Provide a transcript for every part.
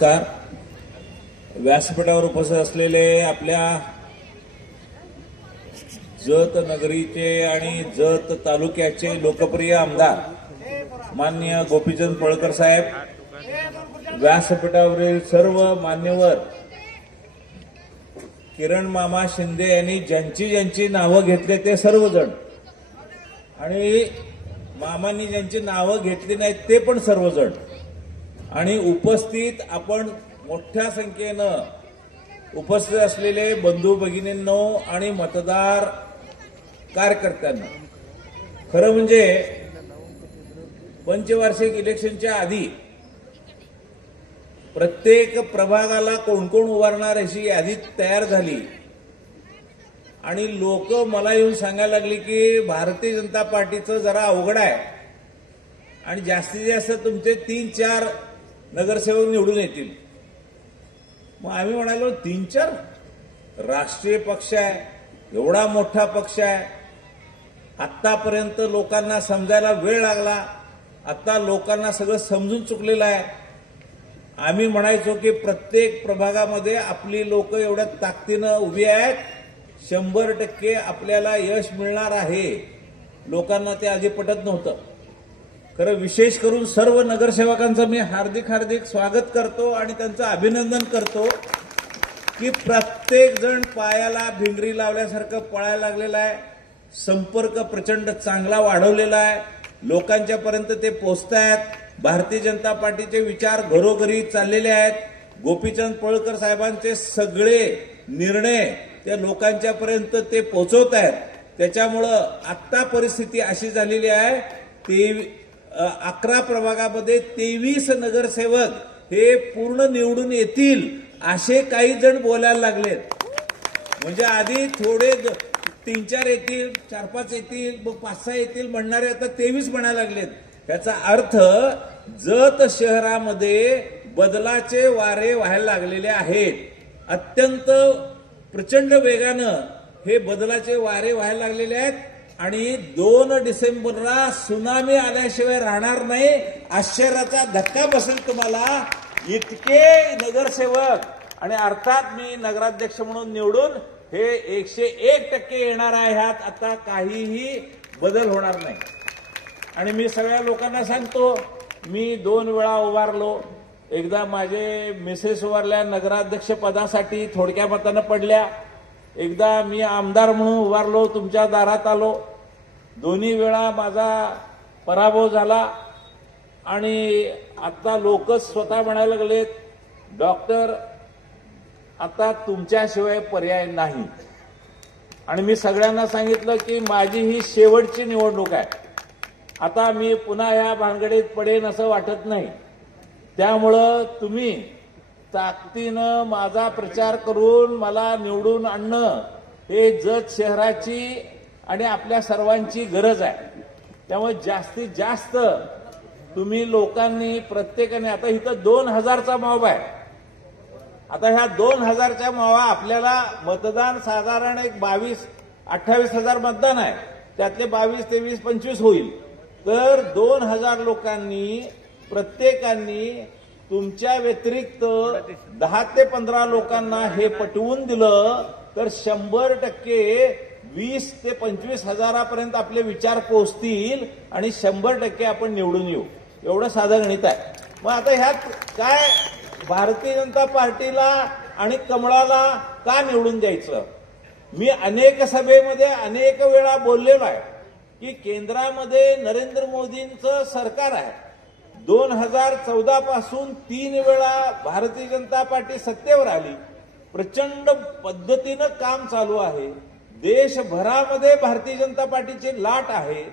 नमस्कार. व्यासपीठावर उपस्थित असलेले आपल्या जत नगरीचे आणि जत तालुक्याचे लोकप्रिय आमदार माननीय गोपीचंद पळकर साहेब, व्यासपीठावरील सर्व मान्यवर, किरण मामा शिंदे यांनी ज्यांची ज्यांची नावं घेतले ते सर्वजण आणि मामांनी ज्यांची नावं घेतली नाहीत ते पण सर्वजण आणि उपस्थित आपण मोठ्या संख्येनं उपस्थित असलेले बंधू भगिनींनो आणि मतदार कार्यकर्त्यांना, खरं म्हणजे पंचवार्षिक इलेक्शनच्या आधी प्रत्येक प्रभागाला कोण कोण उभारणार अशी यादी तयार झाली आणि लोक मला येऊन सांगायला लागली की भारतीय जनता पार्टीचं जरा अवघड आहे आणि जास्तीत जास्त तुमचे 3-4 नगरसेवक निवडून येतील. मग आम्ही म्हणालो 3-4 राष्ट्रीय पक्ष आहे, एवढा मोठा पक्ष आहे, आतापर्यंत लोकांना समजायला वेळ लागला, आता लोकांना सगळं समजून चुकलेलं आहे. आम्ही म्हणायचो की प्रत्येक प्रभागामध्ये आपली लोक एवढ्या ताकदीनं उभी आहेत, 100% आपल्याला यश मिळणार आहे. लोकांना ते आधी पटत नव्हतं. खरं विशेष करून सर्व नगरसेवकांचं मी हार्दिक स्वागत करतो आणि त्यांचं अभिनंदन करतो की प्रत्येक जण पायाला भिंगरी लावल्यासारखं पळायला लागलेला आहे. संपर्क प्रचंड चांगला वाढवलेला आहे. लोकांच्या पर्यंत ते पोहोचतायत. भारतीय जनता पार्टीचे विचार घरोघरी चाललेले आहेत. गोपीचंद पळकर साहेबांचे सगळे निर्णय त्या लोकांच्या पर्यंत ते पोहोचवत आहेत. त्याच्यामुळं आत्ता परिस्थिती अशी झालेली आहे, 11 प्रभागामध्ये 23 नगरसेवक हे पूर्ण निवडून येतील असे काही जण बोलायला लागलेत. म्हणजे आधी थोडे 3-4 येतील, 4-5 येतील, मग 5-6 येतील म्हणणारे आता 23 म्हणायला लागलेत. याचा अर्थ जत शहरामध्ये बदलाचे वारे व्हायला लागलेले आहेत. अत्यंत प्रचंड वेगानं हे बदलाचे वारे व्हायला लागलेले आहेत आणि 2 डिसेंबरला सुनामी आल्याशिवाय राहणार नाही. आश्चर्याचा धक्का बसेल तुम्हाला. इतके नगरसेवक आणि अर्थात मी नगराध्यक्ष म्हणून निवडून हे 101% येणार आहे. ह्यात आता काहीही बदल होणार नाही. आणि मी सगळ्या लोकांना सांगतो, मी 2 वेळा उभारलो. एकदा माझे मिसेस उभारल्या नगराध्यक्ष पदासाठी, थोडक्या मतानं पडल्या. एकदा मी आमदार म्हणून उभारलो, तुमच्या दारात आलो. दोन्ही वेळा माझा पराभव झाला आणि आता लोकच स्वतः म्हणायला लागलेत, डॉक्टर आता तुमच्याशिवाय पर्याय नाही. आणि मी सगळ्यांना सांगितलं की माझी ही शेवटची निवडणूक आहे. आता मी पुन्हा या भानगडीत पडेन असं वाटत नाही. त्यामुळं तुम्ही ताकदीनं माझा प्रचार करून मला निवडून आणणं हे जत शहराची आणि आपल्या सर्वांची गरज आहे. त्यामुळे जास्तीत जास्त तुम्ही लोकांनी प्रत्येकाने, आता इथं 2000चा मॉब आहे. आता ह्या 2000च्या मॉबा आपल्याला मतदान साधारण एक 28 हजार मतदान आहे. त्यातले 22, 23, 25 होईल. तर 2000 लोकांनी प्रत्येकानी तुमच्या व्यतिरिक्त 10 ते 15 लोकांना हे पटवून दिलं तर 100% 20 ते 25 हजारापर्यंत आपले विचार पोहोचतील आणि 100% आपण निवडून येऊ. एवढं साधं गणित आहे. मग आता ह्यात काय, भारतीय जनता पार्टीला आणि कमळाला का निवडून द्यायचं? मी अनेक सभेमध्ये अनेक वेळा बोललेलो आहे की केंद्रामध्ये नरेंद्र मोदींचं सरकार आहे. 2014 पासून 3 वेळा भारतीय जनता पार्टी सत्तेवर आली. प्रचंड पद्धतीनं काम चालू आहे. देशभरामध्ये भारतीय जनता पार्टीची लाट आहे.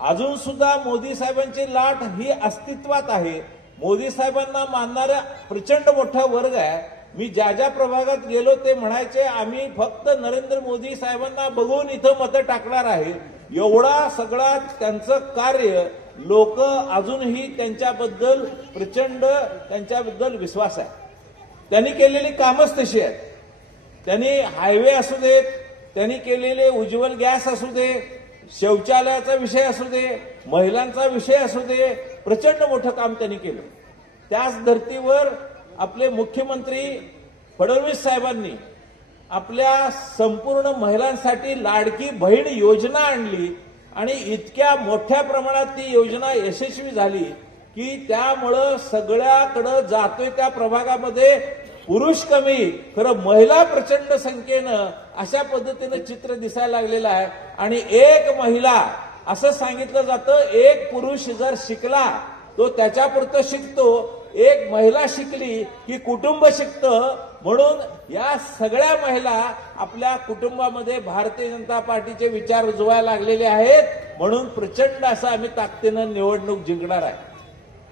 अजून सुद्धा मोदी साहेबांची लाट ही अस्तित्वात आहे. मोदी साहेबांना मानणारा प्रचंड मोठा वर्ग आहे. मी ज्या ज्या प्रभागात गेलो ते म्हणायचे आम्ही फक्त नरेंद्र मोदी साहेबांना बघून इथं मतं टाकणार आहे. एवढा सगळा त्यांचं कार्य, लोक अजूनही त्यांच्याबद्दल प्रचंड त्यांच्याबद्दल विश्वास आहे. त्यांनी केलेली कामच तशी आहेत. त्यांनी हायवे असू देत, त्यांनी केलेले उज्ज्वल गॅस असू दे, शौचालयाचा विषय असू दे, महिलांचा विषय असू दे, प्रचंड मोठं काम त्यांनी केलं. त्याच धर्तीवर आपले मुख्यमंत्री फडणवीस साहेबांनी आपल्या संपूर्ण महिलांसाठी लाडकी बहीण योजना आणली आणि इतक्या मोठ्या प्रमाणात ती योजना यशस्वी झाली की त्यामुळं सगळ्याकडे जातोय त्या प्रभागामध्ये पुरुष कमी खरं महिला प्रचंड संख्येनं अशा पद्धतीनं चित्र दिसायला लागलेलं आहे. आणि एक महिला असं सांगितलं जातं, एक पुरुष जर शिकला तो त्याच्यापुरतं शिकतो, एक महिला शिकली की कुटुंब शिकतं. म्हणून या सगळ्या महिला आपल्या कुटुंबामध्ये भारतीय जनता पार्टीचे विचार रुजवायला लागलेले आहेत. म्हणून प्रचंड असं आम्ही ताकदीनं निवडणूक जिंकणार आहे.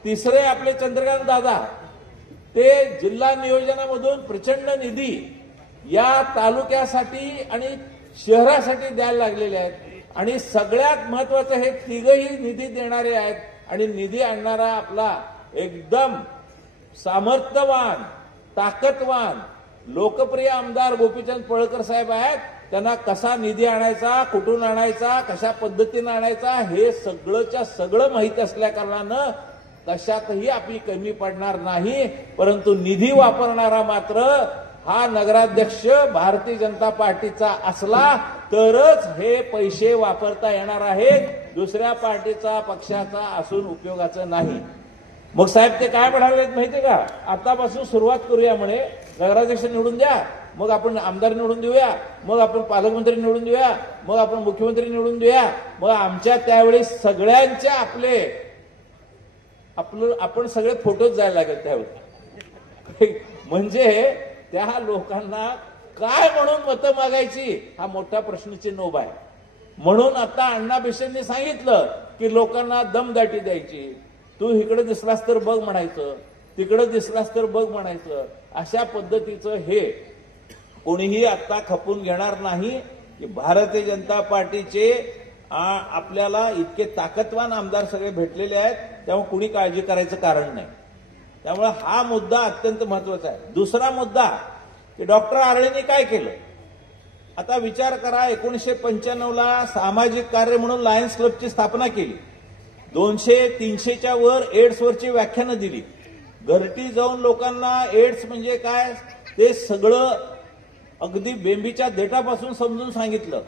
तिसरे आपले चंद्रकांत दादा, ते जिल्हा नियोजनामधून प्रचंड निधी या तालुक्यासाठी आणि शहरासाठी द्यायला लागलेले आहेत. आणि सगळ्यात महत्वाचं हे तिघही निधी देणारे आहेत. आणि निधी आणणारा आपला एकदम सामर्थ्यवान, ताकदवान, लोकप्रिय आमदार गोपीचंद पळकर साहेब आहेत. त्यांना कसा निधी आणायचा, कुठून आणायचा, कशा पद्धतीनं आणायचा हे सगळंच्या सगळं माहिती असल्या कारणानं कशातही आपली कमी पडणार नाही. परंतु निधी वापरणारा मात्र हा नगराध्यक्ष भारतीय जनता पार्टीचा असला तरच हे पैसे वापरता येणार आहेत. दुसऱ्या पार्टीचा, पक्षाचा असून उपयोगाचं नाही. मग साहेब ते काय म्हणाले माहितीये का, आतापासून सुरुवात करूया म्हणे, नगराध्यक्ष निवडून द्या, मग आपण आमदार निवडून देऊया, मग आपण पालकमंत्री निवडून देऊया, मग आपण मुख्यमंत्री निवडून देऊया, मग आमच्या त्यावेळी सगळ्यांच्या आपण सगळे फोटोच जायला लागेल त्यावेळी. म्हणजे त्या लोकांना काय म्हणून मतं मागायची हा मोठा प्रश्नचिन्ह उभा आहे. म्हणून आता अण्णा बेसेंनी सांगितलं की लोकांना दमदाटी द्यायची. तू इकडे दिसलास तर बघ म्हणायचं, तिकडे दिसलास तर बघ म्हणायचं. अशा पद्धतीचं हे कोणीही आता खपून घेणार नाही की भारतीय जनता पार्टीचे आपल्याला इतके ताकदवान आमदार सगळे भेटलेले आहेत. त्यामुळे कुणी काळजी करायचं कारण नाही. त्यामुळे हा मुद्दा अत्यंत महत्वाचा आहे. दुसरा मुद्दा की डॉक्टर आर्ळेंनी काय केलं. आता विचार करा, 1995ला सामाजिक कार्य म्हणून लायन्स क्लबची स्थापना केली. 200-300च्या वर एड्सवरची व्याख्यानं दिली. घरटी जाऊन लोकांना एड्स म्हणजे काय ते सगळं अगदी बेंबीच्या देठापासून समजून सांगितलं.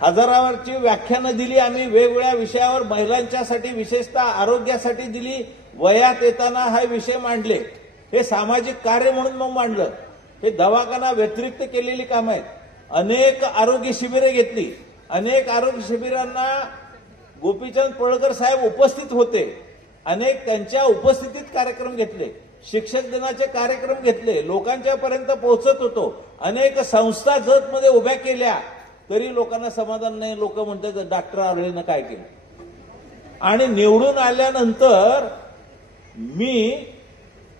हजारावरची व्याख्यानं दिली आम्ही वेगवेगळ्या विषयावर, महिलांच्यासाठी विशेषतः आरोग्यासाठी दिली. वयात येताना हा विषय मांडले. हे सामाजिक कार्य म्हणून मग मांडलं. हे दवाखाना व्यतिरिक्त केलेली कामं आहेत. अनेक आरोग्य शिबिरे घेतली. अनेक आरोग्य शिबिरांना गोपीचंद पळकर साहेब उपस्थित होते. अनेक त्यांच्या उपस्थितीत कार्यक्रम घेतले. शिक्षक दिनाचे कार्यक्रम घेतले. लोकांच्या पर्यंत पोहोचत होतो. अनेक संस्था जतमध्ये उभ्या केल्या तरी लोकांना समाधान नाही. लोक म्हणतात डॉक्टर आर्ळेनं काय केलं. आणि निवडून आल्यानंतर मी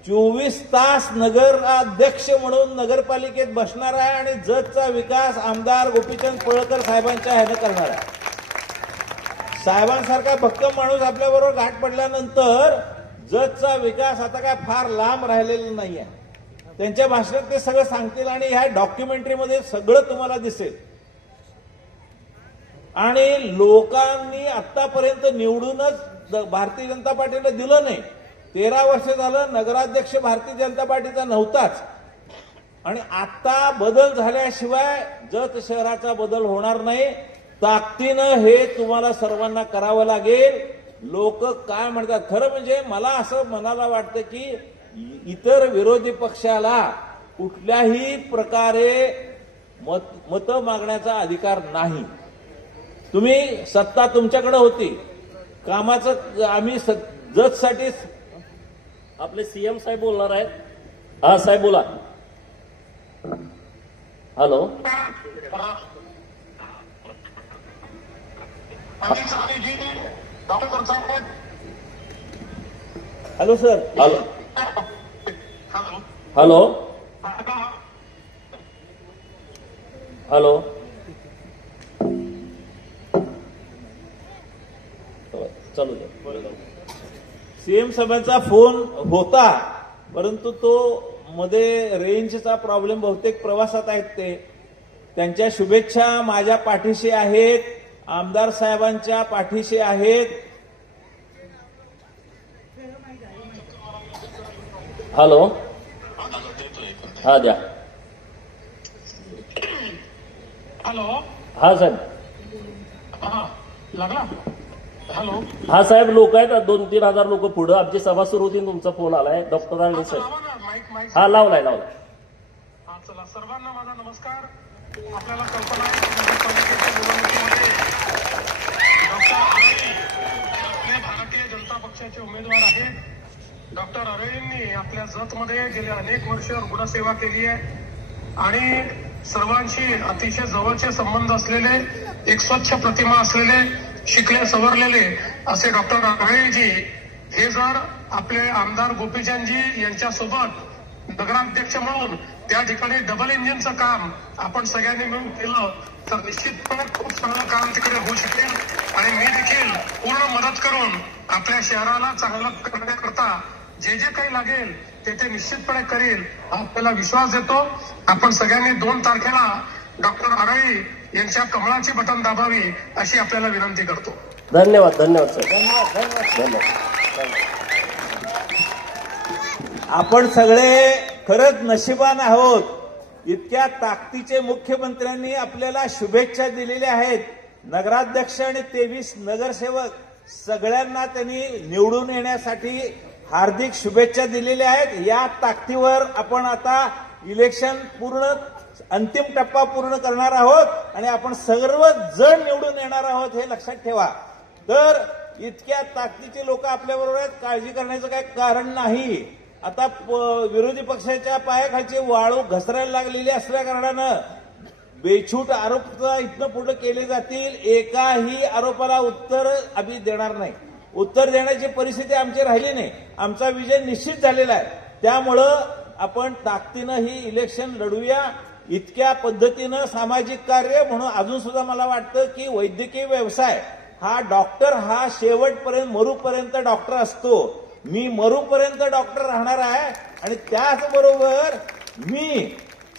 24 तास नगराध्यक्ष म्हणून नगरपालिकेत बसणार आहे आणि जतचा विकास आमदार गोपीचंद पळकर साहेबांच्या ह्यानं करणार आहे. साहेबांसारखा भक्कम माणूस आपल्याबरोबर गाठ पडल्यानंतर जतचा विकास आता काय फार लांब राहिलेला नाहीये. त्यांच्या भाषणात ते सगळं सांगतील आणि ह्या डॉक्युमेंटरीमध्ये सगळं तुम्हाला दिसेल. आणि लोकांनी आतापर्यंत निवडूनच भारतीय जनता पार्टीला दिलं नाही. 13 वर्ष झालं नगराध्यक्ष भारतीय जनता पार्टीचा नव्हताच. आणि आता बदल झाल्याशिवाय जत शहराचा बदल होणार नाही. ताकदीनं हे तुम्हाला सर्वांना करावं लागेल. लोक काय म्हणतात, खरं म्हणजे मला असं मनाला वाटतं की इतर विरोधी पक्षाला कुठल्याही प्रकारे मतं मागण्याचा अधिकार नाही. तुम्ही सत्ता तुमच्याकडे होती, कामाचं आम्ही जतसाठी. आपले सीएम साहेब बोलणार आहेत. हा साहेब बोला. Hello hello sir. Hello hello hello चालू द्या. सीएम साहेबांचा फोन होता परंतु तो मध्ये रेंजचा प्रॉब्लेम, बहुतेक प्रवासात आहेत ते. त्यांच्या शुभेच्छा माझ्या पाठीशी आहेत, आमदार साहेबांच्या पाठीशी आहेत. हॅलो हा द्या. हॅलो. हा साहेब. हा लागला. हॅलो. हा साहेब, लोक आहेत 2-3 हजार लोक पुढं. आमची सभा सुरू होती, तुमचा फोन आलाय. डॉक्टर राणे लावा साहेब. ना माईक माईक. हा लावलाय. हा चला, सर्वांना माझा नमस्कार. आपल्याला कल्पना आहे नगरपालिकेच्या निवडणुकीमध्ये डॉक्टर अरळी आपले भारतीय जनता पक्षाचे उमेदवार आहेत. डॉक्टर अरळींनी आपल्या जतमध्ये गेले अनेक वर्ष रुग्णसेवा केली आहे आणि सर्वांशी अतिशय जवळचे संबंध असलेले, एक स्वच्छ प्रतिमा असलेले, शिकले सवरलेले असे डॉक्टर अरळीजी हे जर आपले आमदार गोपीचंदजी यांच्यासोबत नगराध्यक्ष म्हणून त्या ठिकाणी डबल इंजिनचं काम आपण सगळ्यांनी मिळून केलं तर निश्चितपणे खूप चांगलं काम तिकडे होऊ शकेल आणि मी देखील पूर्ण मदत करून आपल्या शहराला चांगलं करण्याकरता जे जे काही लागेल ते निश्चितपणे करेल आपल्याला विश्वास देतो. आपण सगळ्यांनी 2 तारखेला डॉक्टर अरळी यांच्या कमळाची बटन दाबावी अशी आपल्याला विनंती करतो. धन्यवाद साहेब. धन्यवाद. आपण सगळे खरंच नशिबान आहोत. इतक्या ताकदीचे मुख्यमंत्र्यांनी आपल्याला शुभेच्छा दिलेल्या आहेत. नगराध्यक्ष आणि 23 नगरसेवक सगळ्यांना त्यांनी निवडून येण्यासाठी हार्दिक शुभेच्छा दिलेल्या आहेत. या ताकदीवर आपण आता इलेक्शन पूर्ण अंतिम टप्पा पूर्ण करणार आहोत आणि आपण सर्व जण निवडून येणार आहोत हे लक्षात ठेवा. तर इतक्या ताकदीचे लोक आपल्याबरोबर आहेत, काळजी करण्याचं काही कारण नाही. आता विरोधी पक्षाच्या पायाखालची वाळू घसरायला लागलेली असल्या कारणानं बेछूट आरोप इथनं पुढे केले जातील. एकाही आरोपाला उत्तर आम्ही देणार नाही. उत्तर देण्याची परिस्थिती आमची राहिली नाही. आमचा विजय निश्चित झालेला आहे. त्यामुळं आपण ताकदीनं ही इलेक्शन लढूया. इतक्या पद्धतीनं सामाजिक कार्य म्हणून अजून सुद्धा मला वाटतं की वैद्यकीय व्यवसाय हा डॉक्टर हा शेवटपर्यंत मरूपर्यंत डॉक्टर असतो. मी मरूपर्यंत डॉक्टर राहणार आहे आणि त्याचबरोबर मी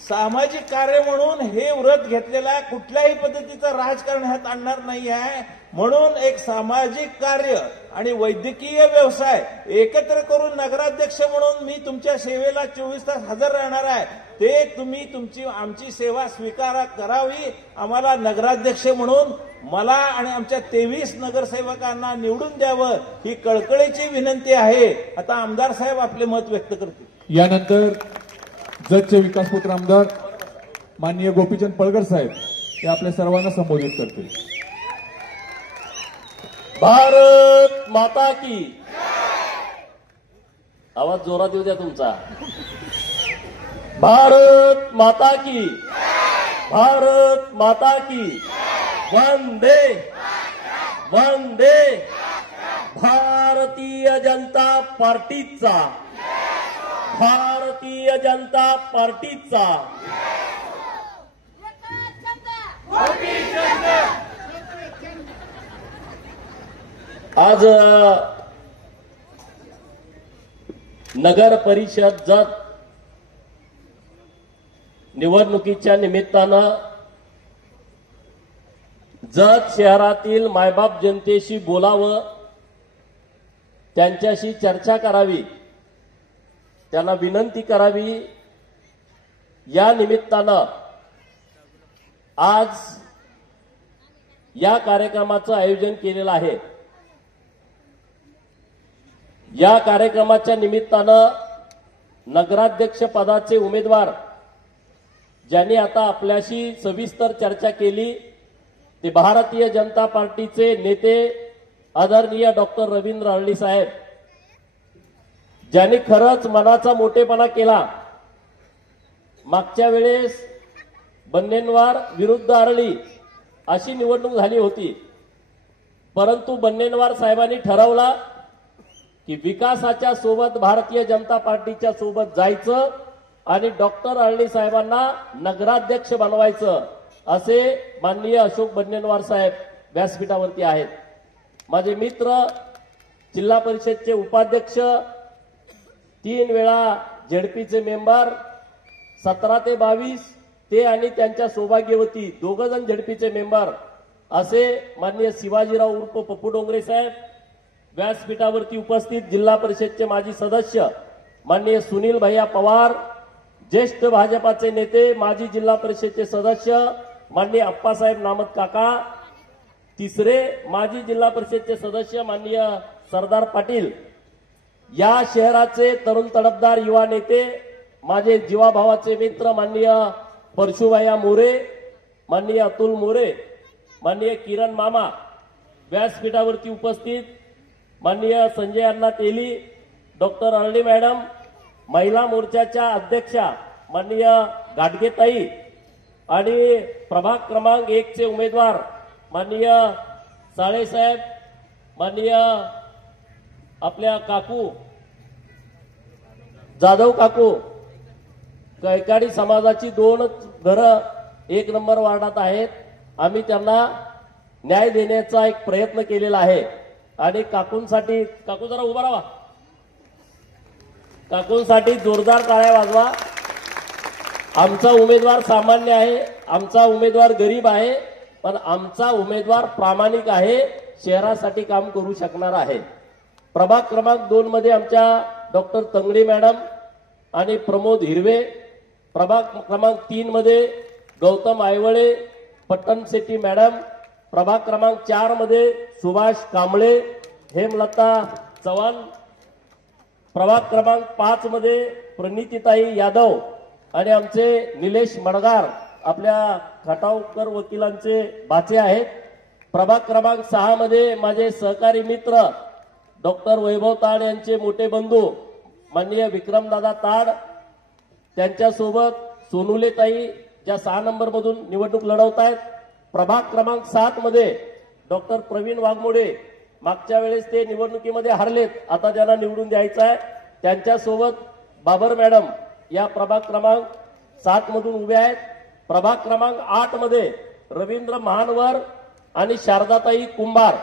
सामाजिक कार्य म्हणून हे व्रत घेतलेलं आहे. कुठल्याही पद्धतीचं राजकारण ह्यात आणणार नाही आहे. म्हणून एक सामाजिक कार्य आणि वैद्यकीय व्यवसाय एकत्र करून नगराध्यक्ष म्हणून मी तुमच्या सेवेला 24 तास हजर राहणार आहे. ते तुम्ही आमची सेवा स्वीकार करावी. आम्हाला नगराध्यक्ष म्हणून मला आणि आमच्या 23 नगरसेवकांना निवडून द्यावं ही कळकळीची विनंती आहे. आता आमदार साहेब आपले मत व्यक्त करतील. यानंतर जतचे विकासपुत्र आमदार माननीय गोपीचंद पळगर साहेब ते आपल्या सर्वांना संबोधित करतील. भारत माता की. आवाज जोरात येऊ द्या तुमचा. भारत माता की. भारत माता की. वंदे वंदे. भारतीय जनता पार्टीचा. भारतीय जनता पार्टीचा. आज नगर परिषद जत निवडणुकीच्या निमित्तानं जत शहरातील मायबाप जनतेशी बोलावं, त्यांच्याशी चर्चा करावी, त्यांना विनंती करावी. या निमित्तानं आज या कार्यक्रमाचं आयोजन केलेलं आहे. या कार्यक्रमाच्या निमित्तानं नगराध्यक्ष पदाचे उमेदवार ज्यांनी आता आपल्याशी सविस्तर चर्चा केली ते भारतीय जनता पार्टीचे नेते आदरणीय डॉक्टर रवींद्र अरळी साहेब, ज्यांनी खरंच मनाचा मोठेपणा केला. मागच्या वेळेस बन्नेनवार विरुद्ध अरळी अशी निवडणूक झाली होती, परंतु बन्नेनवार साहेबांनी ठरवला की विकासाच्या सोबत भारतीय जनता पार्टीच्या सोबत जायचं आणि डॉक्टर अरळी साहेबांना नगराध्यक्ष बनवायचं. असे माननीय अशोक बन्नेनवार साहेब व्यासपीठावरती आहेत. माझे मित्र, जिल्हा परिषदचे उपाध्यक्ष, 3 वेळा झेडपीचे मेंबर, 17 ते 22 ते आणि त्यांच्या सौभाग्यवती 2 जण झेडपीचे मेंबर असे माननीय शिवाजीराव उर्फ पप्पू डोंगरे साहेब, व्यासपीठावरती उपस्थित जिल्हा परिषदचे माजी सदस्य माननीय सुनील भैया पवार, ज्येष्ठ भाजपाचे नेते माजी जिल्हा परिषदचे सदस्य माननीय अप्पासाहेब नामत काका, तिसरे माजी जिल्हा परिषदचे सदस्य माननीय सरदार पाटील, या शहराचे तरुण तडफदार युवा नेते माझे जीवाभावाचे मित्र माननीय परशुभाया मोरे, माननीय अतुल मोरे, माननीय किरण मामा, व्यासपीठावरती उपस्थित माननीय संजय अण्णा तेली, डॉक्टर अरळी मॅडम, महिला मोर्चाच्या अध्यक्षा माननीय गाडगेताई आणि प्रभाग क्रमांक 1 चे उमेदवार माननीय साळेसाहेब, माननीय आपल्या काकू जाधव काकू, कैकाडी समाजाची 2 घरं 1 नंबर वार्डात आहेत. आम्ही त्यांना न्याय देण्याचा एक प्रयत्न केलेला आहे आणि काकूंसाठी, काकू जरा उभा राहा, काकूंसाठी जोरदार टाळ्या वाजवा. आमचा उमेदवार सामान्य आहे, आमचा उमेदवार गरीब आहे, पण आमचा उमेदवार प्रामाणिक आहे, शहरासाठी काम करू शकणार आहे. प्रभाग क्रमांक 2 मध्ये आमच्या डॉक्टर तंगडे मॅडम आणि प्रमोद हिरवे, प्रभाग क्रमांक 3 मध्ये गौतम आयवळे, पट्टण शेट्टी मॅडम, प्रभाग क्रमांक 4 मध्ये सुभाष कांबळे, हेमलता चव्हाण, प्रभाग क्रमांक 5 मध्ये प्रणितीताई यादव आणि आमचे निलेश मडगार आपल्या खटावकर वकिलांचे बाचे आहेत. प्रभाग क्रमांक 6 मध्ये माझे सहकारी मित्र डॉक्टर वैभव ताड यांचे मोठे बंधू माननीय विक्रमदादा ताड, त्यांच्यासोबत सोनुलेताई ज्या 6 नंबर मधून निवडणूक लढवत आहेत. प्रभाग क्रमांक 7 मध्ये डॉक्टर प्रवीण वाघमोडे, मागच्या वेळेस ते निवडणुकीमध्ये हरलेत, आता ज्यांना निवडून द्यायचं आहे त्यांच्यासोबत बाबर मॅडम या प्रभाग क्रमांक 7 मधून उभे आहेत. प्रभाग क्रमांक 8 मध्ये रवींद्र महानवर आणि शारदाताई कुंभार.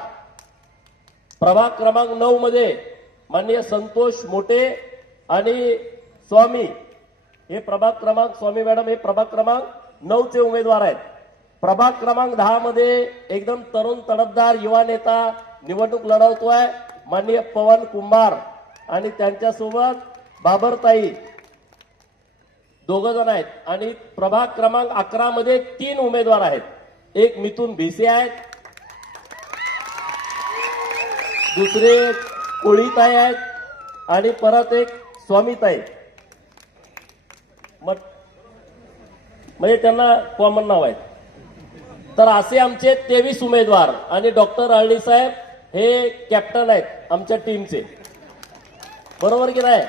प्रभाग क्रमांक 9 मध्ये माननीय संतोष मोठे आणि स्वामी, हे प्रभाग क्रमांक स्वामी मॅडम हे प्रभाग क्रमांक 9 चे उमेदवार आहेत. प्रभाग क्रमांक 10 मध्ये एकदम तरुण तडफदार युवा नेता निवडणूक लढवतोय माननीय पवन कुंभार आणि त्यांच्यासोबत बाबरताई, 2 जण आहेत. आणि प्रभाग क्रमांक 11 मध्ये 3 उमेदवार आहेत. एक मिथुन भिसे आहेत, दुसरे कोळीताई आहेत आणि परत एक स्वामीताई, म्हणजे त्यांना कॉमन नाव आहेत. तर असे आमचे 23 उमेदवार आणि डॉक्टर अळणी साहेब हे कॅप्टन आहेत आमच्या टीमचे, बरोबर की नाही.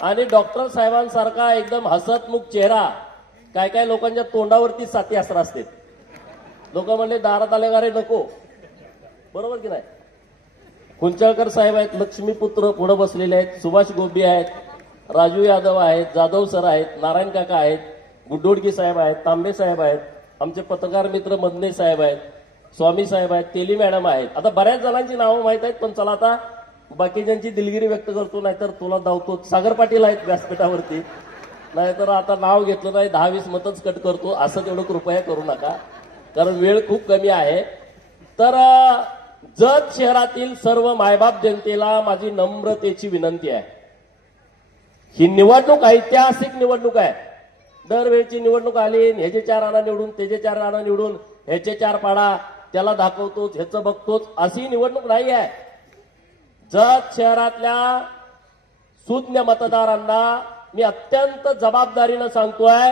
आणि डॉक्टर साहेबांसारखा एकदम हसतमुख चेहरा, काय काय लोकांच्या तोंडावरती साती असर असते. लोक म्हणले दारात आले गारे नको, बरोबर की नाही. कुंचळकर साहेब आहेत, लक्ष्मीपुत्र पुढे बसलेले आहेत, सुभाष गोबी आहेत, राजू यादव आहेत, जाधव सर आहेत, नारायण काका आहेत, गुड्डोडकी साहेब आहेत, तांबे साहेब आहेत, आमचे पत्रकार मित्र मदने साहेब आहेत, स्वामी साहेब आहेत, तेली मॅडम आहेत. आता बऱ्याच जणांची नावं माहित आहेत, पण चला आता बाकीच्यांची दिलगिरी व्यक्त करतो, नाहीतर तुला धावतो. सागर पाटील आहेत व्यासपीठावरती, नाहीतर आता नाव घेतलं नाही 10-20 मतच कट करतो, असं तेवढं कृपया करू नका, कारण वेळ खूप कमी आहे. तर जत शहरातील सर्व मायबाप जनतेला माझी नम्रतेची विनंती आहे. ही निवडणूक ऐतिहासिक निवडणूक आहे. दरवेळची निवडणूक आली, ह्याचे 4 आणा निवडून, त्याचे 4 आणा निवडून, ह्याचे 4 पाडा, त्याला दाखवतोच, ह्याचं बघतोच, अशी निवडणूक नाही आहे. जत शहरातल्या सुज्ञ मतदारांना मी अत्यंत जबाबदारीनं सांगतोय,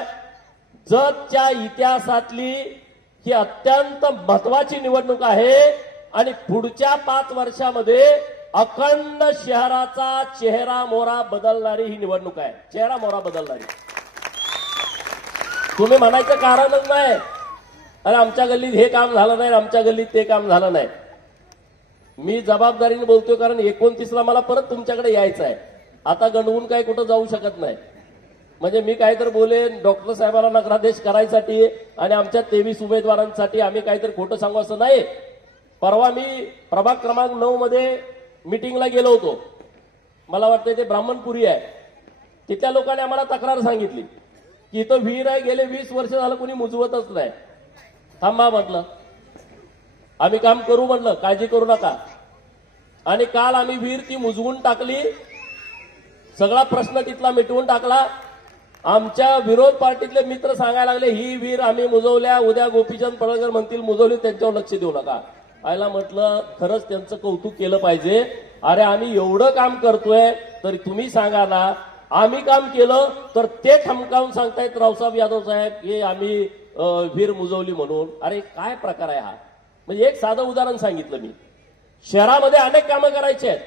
जतच्या इतिहासातली ही अत्यंत महत्वाची निवडणूक आहे आणि पुढच्या 5 वर्षामध्ये अखंड शहराचा चेहरा मोहरा बदलणारी ही निवडणूक आहे. चेहरा मोहरा बदलणारी. तुम्ही म्हणायचं कारणच नाही, अरे आमच्या गल्लीत हे काम झालं नाही, आमच्या गल्लीत ते काम झालं नाही. मी जबाबदारीने बोलतोय, कारण 29ला मला परत तुमच्याकडे यायचं आहे. आता गंडवून काही कुठं जाऊ शकत नाही. म्हणजे मी काहीतरी बोलेन डॉक्टर साहेबांना नगराधीश करायसाठी आणि आमच्या 23 उमेदवारांसाठी आम्ही काहीतरी खोटं सांगू असं नाही. परवा मी प्रभाग क्रमांक 9 मध्ये मिटिंगला गेलो होतो. मला वाटतं ते ब्राह्मणपुरी आहे. तिथल्या लोकांनी आम्हाला तक्रार सांगितली की इथं विहीर आहे, गेले 20 वर्ष झालं कोणी मुजवतच नाही. थांबा म्हटलं, आम्ही काम करू म्हटलं, काळजी करू नका. आणि काल आम्ही विहीर ती मुजवून टाकली, सगळा प्रश्न तिथला मिटवून टाकला आमच्या विरोध पार्टीतले मित्र सांगायला लागले ही वीर आम्ही मुजवल्या, उद्या गोपीचंद पडळकर म्हणतील मुजवली, त्यांच्यावर लक्ष देऊ नका. आयला म्हटलं खरंच त्यांचं कौतुक केलं पाहिजे. अरे आम्ही एवढं काम करतोय तरी तुम्ही सांगा ना, आम्ही काम केलं तर ते ठमकावून सांगतायत रावसाहेब यादव साहेब हे आम्ही वीर मुजवली म्हणून. अरे काय प्रकार आहे हा. म्हणजे एक साधं उदाहरण सांगितलं मी. शहरामध्ये अनेक कामं करायची आहेत.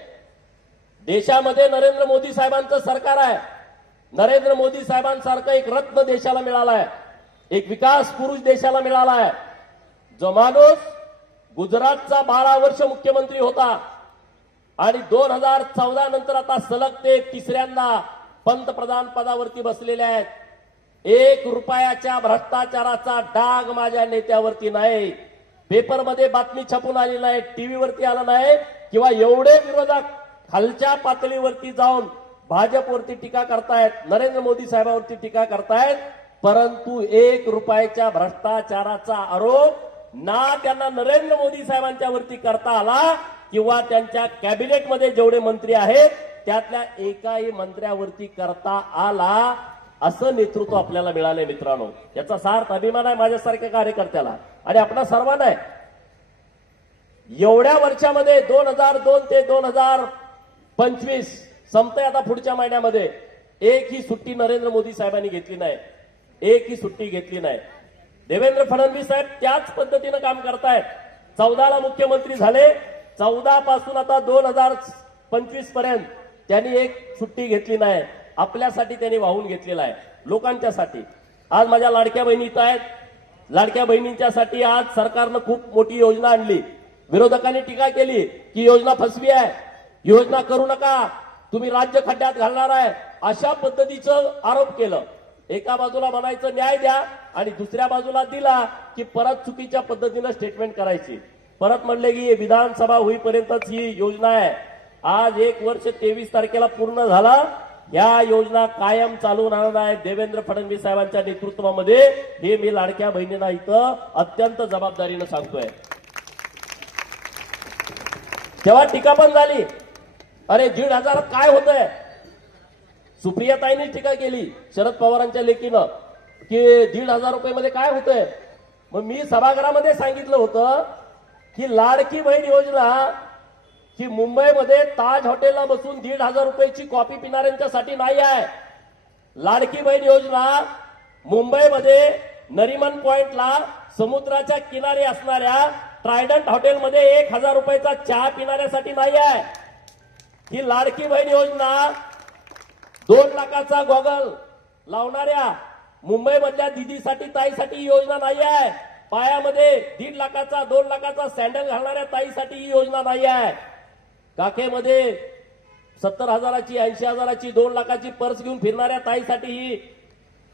देशामध्ये नरेंद्र मोदी साहेबांचं सरकार आहे. नरेंद्र मोदी साहेबांसारखं एक रत्न देशाला मिळाला आहे, एक विकास पुरुष देशाला मिळाला आहे. जो माणूस गुजरातचा 12 वर्ष मुख्यमंत्री होता आणि 2014 नंतर आता सलग ते तिसऱ्यांदा पंतप्रधान पदावरती बसलेले आहेत. 1 रुपयाच्या भ्रष्टाचाराचा डाग माझ्या नेत्यावरती नाही. पेपरमध्ये बातमी छापून आली नाही, टीव्हीवरती आला नाही, किंवा एवढे विरोधक खालच्या पातळीवरती जाऊन भाजपवरती टीका करतायत, नरेंद्र मोदी साहेबांवरती टीका करतायत, परंतु 1 रुपयाच्या भ्रष्टाचाराचा आरोप ना त्यांना नरेंद्र मोदी साहेबांच्या वरती करता आला किंवा त्यांच्या कॅबिनेटमध्ये जेवढे मंत्री आहेत त्यातल्या एकाही मंत्र्यावरती करता आला. असं नेतृत्व आपल्याला मिळालंय मित्रांनो. याचा सार्थ अभिमान आहे माझ्यासारख्या कार्यकर्त्याला आणि आपणा सर्वांना आहे. एवढ्या वर्षामध्ये 2002 ते 2025 संपतंय आता पुढच्या महिन्यामध्ये, एक ही सुट्टी नरेंद्र मोदी साहेबांनी घेतली नाही, एक ही सुट्टी घेतली नाही. देवेंद्र फडणवीस साहेब त्याच पद्धतीनं काम करतायत. 14 ला मुख्यमंत्री झाले, 14 पासून आता 2025 पर्यंत त्यांनी एक सुट्टी घेतली नाही. आपल्यासाठी त्यांनी वाहून घेतलेला आहे, लोकांच्यासाठी. आज माझ्या लाडक्या बहिणी इथं आहेत. लाडक्या बहिणींच्यासाठी आज सरकारनं खूप मोठी योजना आणली. विरोधकांनी टीका केली की योजना फसवी आहे, योजना करू नका, तुम्ही राज्य खड्ड्यात घालणार आहे, अशा पद्धतीचं आरोप केलं. एका बाजूला म्हणायचं न्याय द्या आणि दुसऱ्या बाजूला दिला की परत चुकीच्या पद्धतीनं स्टेटमेंट करायची. परत म्हणले की विधानसभा होईपर्यंतच ही योजना आहे. आज 1 वर्ष 23 तारखेला पूर्ण झाला. या योजना कायम चालू राहणार आहे देवेंद्र फडणवीस साहेबांच्या नेतृत्वामध्ये. हे मी लाडक्या बहिणींना इथं अत्यंत जबाबदारीनं सांगतोय. तेव्हा टीका पण झाली, अरे 1,500 काय होतंय. सुप्रियाताईंनी टीका केली शरद पवारांच्या लेकीनं की 1,500 रुपये काय होतंय. मग मी सभागृहामध्ये सांगितलं होतं की लाडकी बहीण योजना ही मुंबईमध्ये ताज हॉटेलला बसून 1,500 रुपयाची कॉफी पिणाऱ्यांच्यासाठी नाही आहे. लाडकी बहीण योजना मुंबईमध्ये नरिमन पॉइंटला समुद्राच्या किनारी असणाऱ्या ट्रायडंट हॉटेलमध्ये 1,000 रुपयाचा चहा पिणाऱ्यासाठी नाही आहे. ही लाडकी बहीण योजना 2 लाखाचा गॉगल लावणाऱ्या मुंबईमधल्या दिदीसाठी ताईसाठी ही योजना नाही आहे. पायामध्ये 1.5 लाखाचा 2 लाखाचा सँडल घालणाऱ्या ताईसाठी ही योजना नाही आहे. काखेमध्ये 70,000ची 80,000ची 2 लाखाची पर्स घेऊन फिरणाऱ्या ताईसाठी ही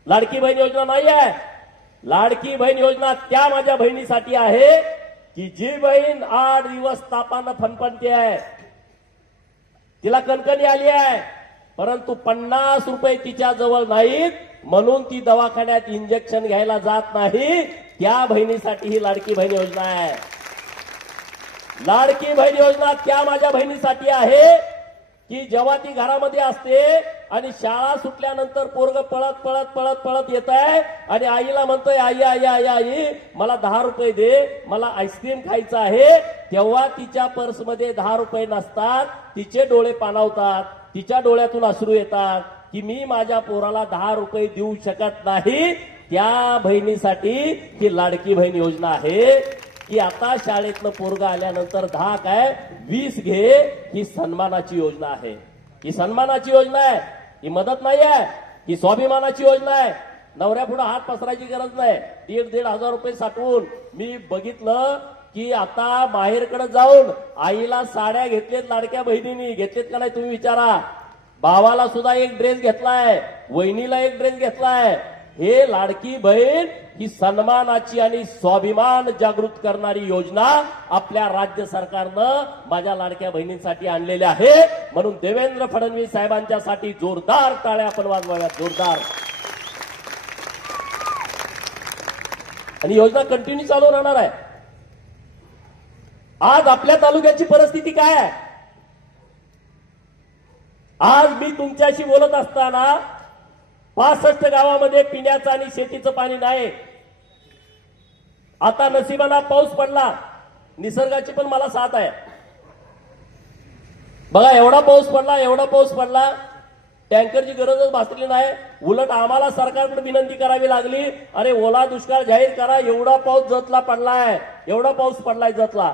लाडकी बहीण योजना नाही आहे. लाडकी बहीण योजना त्या माझ्या बहिणीसाठी आहे की जी बहीण 8 दिवस तापानं फणफणते आहे, तिला कणकणी आली आहे, परंतु 50 रुपये तिच्या जवळ नाहीत म्हणून ती दवाखान्यात इंजेक्शन घ्यायला जात नाही. त्या बहिणीसाठी ही लाडकी बहीण योजना आहे. लाडकी बहीण योजना त्या माझ्या बहिणीसाठी आहे की जेव्हा ती घरामध्ये असते आणि शाळा सुटल्यानंतर पोरग पळत पळत पळत पळत येत आहे आणि आईला म्हणतोय आई आई आई आई मला 10 रुपये दे, मला आईस्क्रीम खायचं आहे, तेव्हा तिच्या पर्समध्ये 10 रुपये नसतात. तिचे डोळे पाणावतात, तिच्या डोळ्यातून अश्रू येतात की मी माझ्या पोराला 10 रुपये देऊ शकत नाही. त्या बहिणीसाठी ही लाडकी बहीण योजना आहे की आता शाळेतनं पोरगा आल्यानंतर 10 काय 20 घे. ही सन्मानाची योजना आहे. ही सन्मानाची योजना आहे. ही मदत नाही आहे. ही स्वाभिमानाची योजना आहे. नवऱ्या पुढे हात पसरायची गरज नाही. 1,500 रुपये साठवून मी बघितलं की आता माहेरकडे जाऊन आईला साड्या घेतलेत, लाडक्या बहिणींनी घेतलेत का नाही तुम्ही विचारा. भावाला सुद्धा एक ड्रेस घेतलाय, वहिनीला एक ड्रेस घेतलाय. हे लाडकी बहीण ही सन्मानाची आणि स्वाभिमान जागृत करणारी योजना आपल्या राज्य सरकारनं माझ्या लाडक्या बहिणींसाठी आणलेली आहे. म्हणून देवेंद्र फडणवीस साहेबांच्यासाठी जोरदार टाळ्या आपण वाजवाव्यात, जोरदार. आणि योजना कंटिन्यू चालू राहणार आहे. आज आपल्या तालुक्याची परिस्थिती काय आहे. आज मी तुमच्याशी बोलत असताना 65 गावामध्ये पिण्याचं आणि शेतीचं पाणी नाही. आता नशिबाला पाऊस पडला, निसर्गाची पण मला साथ आहे. बघा एवढा पाऊस पडला, टँकरची गरजच भासली नाही. उलट आम्हाला सरकारकडे विनंती करावी लागली, अरे ओला दुष्काळ जाहीर करा, एवढा पाऊस जतला पडलाय, एवढा पाऊस पडलाय जतला.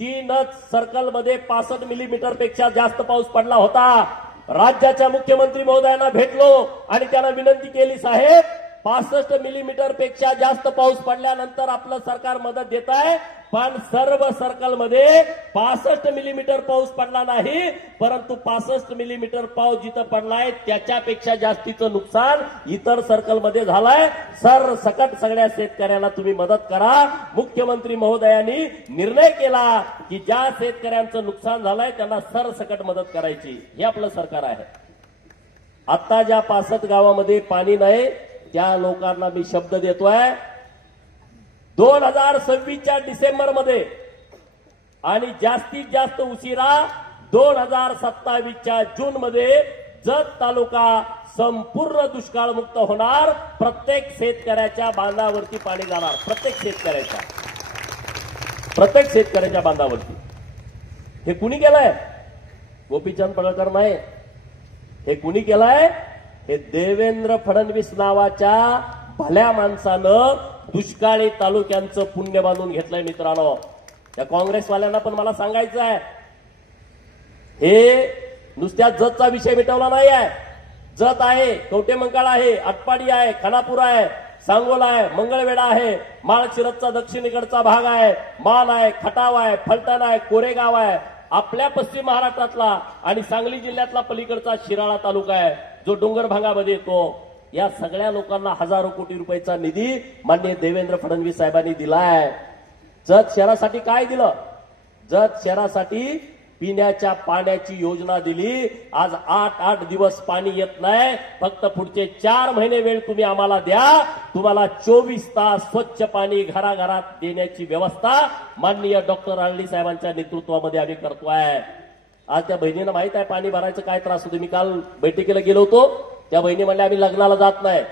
3 सर्कलमध्ये 65 मिलीमीटर पेक्षा जास्त पाऊस पडला होता. राज्याच्या मुख्यमंत्री महोदयांना भेटलो आणि त्यांना विनंती केली, साहेब 65 मिलीमीटर पेक्षा जास्त पाऊस पडल्यानंतर आपलं सरकार मदत देत आहे, पण सर्व सर्कलमध्ये 65 मिलीमीटर पाऊस पडला नाही, परंतु 65 मिलीमीटर पाऊस जिथं पडलाय त्याच्यापेक्षा जास्तीचं नुकसान इतर सर्कलमध्ये झालंय. सरसकट सगळ्या शेतकऱ्यांना तुम्ही मदत करा. मुख्यमंत्री महोदयांनी निर्णय केला की ज्या शेतकऱ्यांचं नुकसान झालंय त्यांना सरसकट मदत करायची. हे आपलं सरकार आहे. आता ज्या 65 गावामध्ये पाणी नाही त्या लोकांना मी शब्द देतोय, 2026च्या डिसेंबरमध्ये आणि जास्तीत जास्त उशिरा 2027च्या जूनमध्ये जत तालुका संपूर्ण दुष्काळमुक्त होणार. प्रत्येक शेतकऱ्याच्या बांधावरती पाणी जाणार, प्रत्येक शेतकऱ्याच्या बांधावरती. हे कुणी केलंय? गोपीचंद पडळकर नाही. हे कुणी केलंय? हे देवेंद्र फडणवीस नावाच्या भल्या माणसानं दुष्काळी तालुक्यांचं पुण्य बांधून घेतलंय. मित्रांनो, त्या काँग्रेसवाल्यांना पण मला सांगायचं आहे, हे नुसत्या जतचा विषय मिटवला नाही आहे. जत आहे, कवटेमंकाळ आहे, आटपाडी आहे, खानापूर आहे, सांगोला आहे, मंगळवेढा आहे, माळशिरसचा दक्षिणेकडचा भाग आहे, मान आहे, खटाव आहे, फलटण आहे, कोरेगाव आहे. आपल्या पश्चिम महाराष्ट्रातला आणि सांगली जिल्ह्यातला पलीकडचा शिराळा तालुका आहे जो डोंगर भागामध्ये येतो. या सगळ्या लोकांना हजारो कोटी रुपयाचा निधी माननीय देवेंद्र फडणवीस साहेबांनी दिलाय. जत शहरासाठी काय दिलं? जत शहरासाठी पिण्याच्या पाण्याची योजना दिली. आज 8 दिवस पाणी येत नाही. फक्त पुढचे 4 महिने वेळ तुम्ही आम्हाला द्या, तुम्हाला 24 तास स्वच्छ पाणी घराघरात देण्याची व्यवस्था माननीय डॉक्टर आळली साहेबांच्या नेतृत्वामध्ये आम्ही करतोय. आज त्या बहिणींना माहित आहे पाणी भरायचं काय त्रास होतो. मी काल बैठकीला गेलो होतो, त्या बहिणी म्हणल्या आम्ही लग्नाला जात नाही,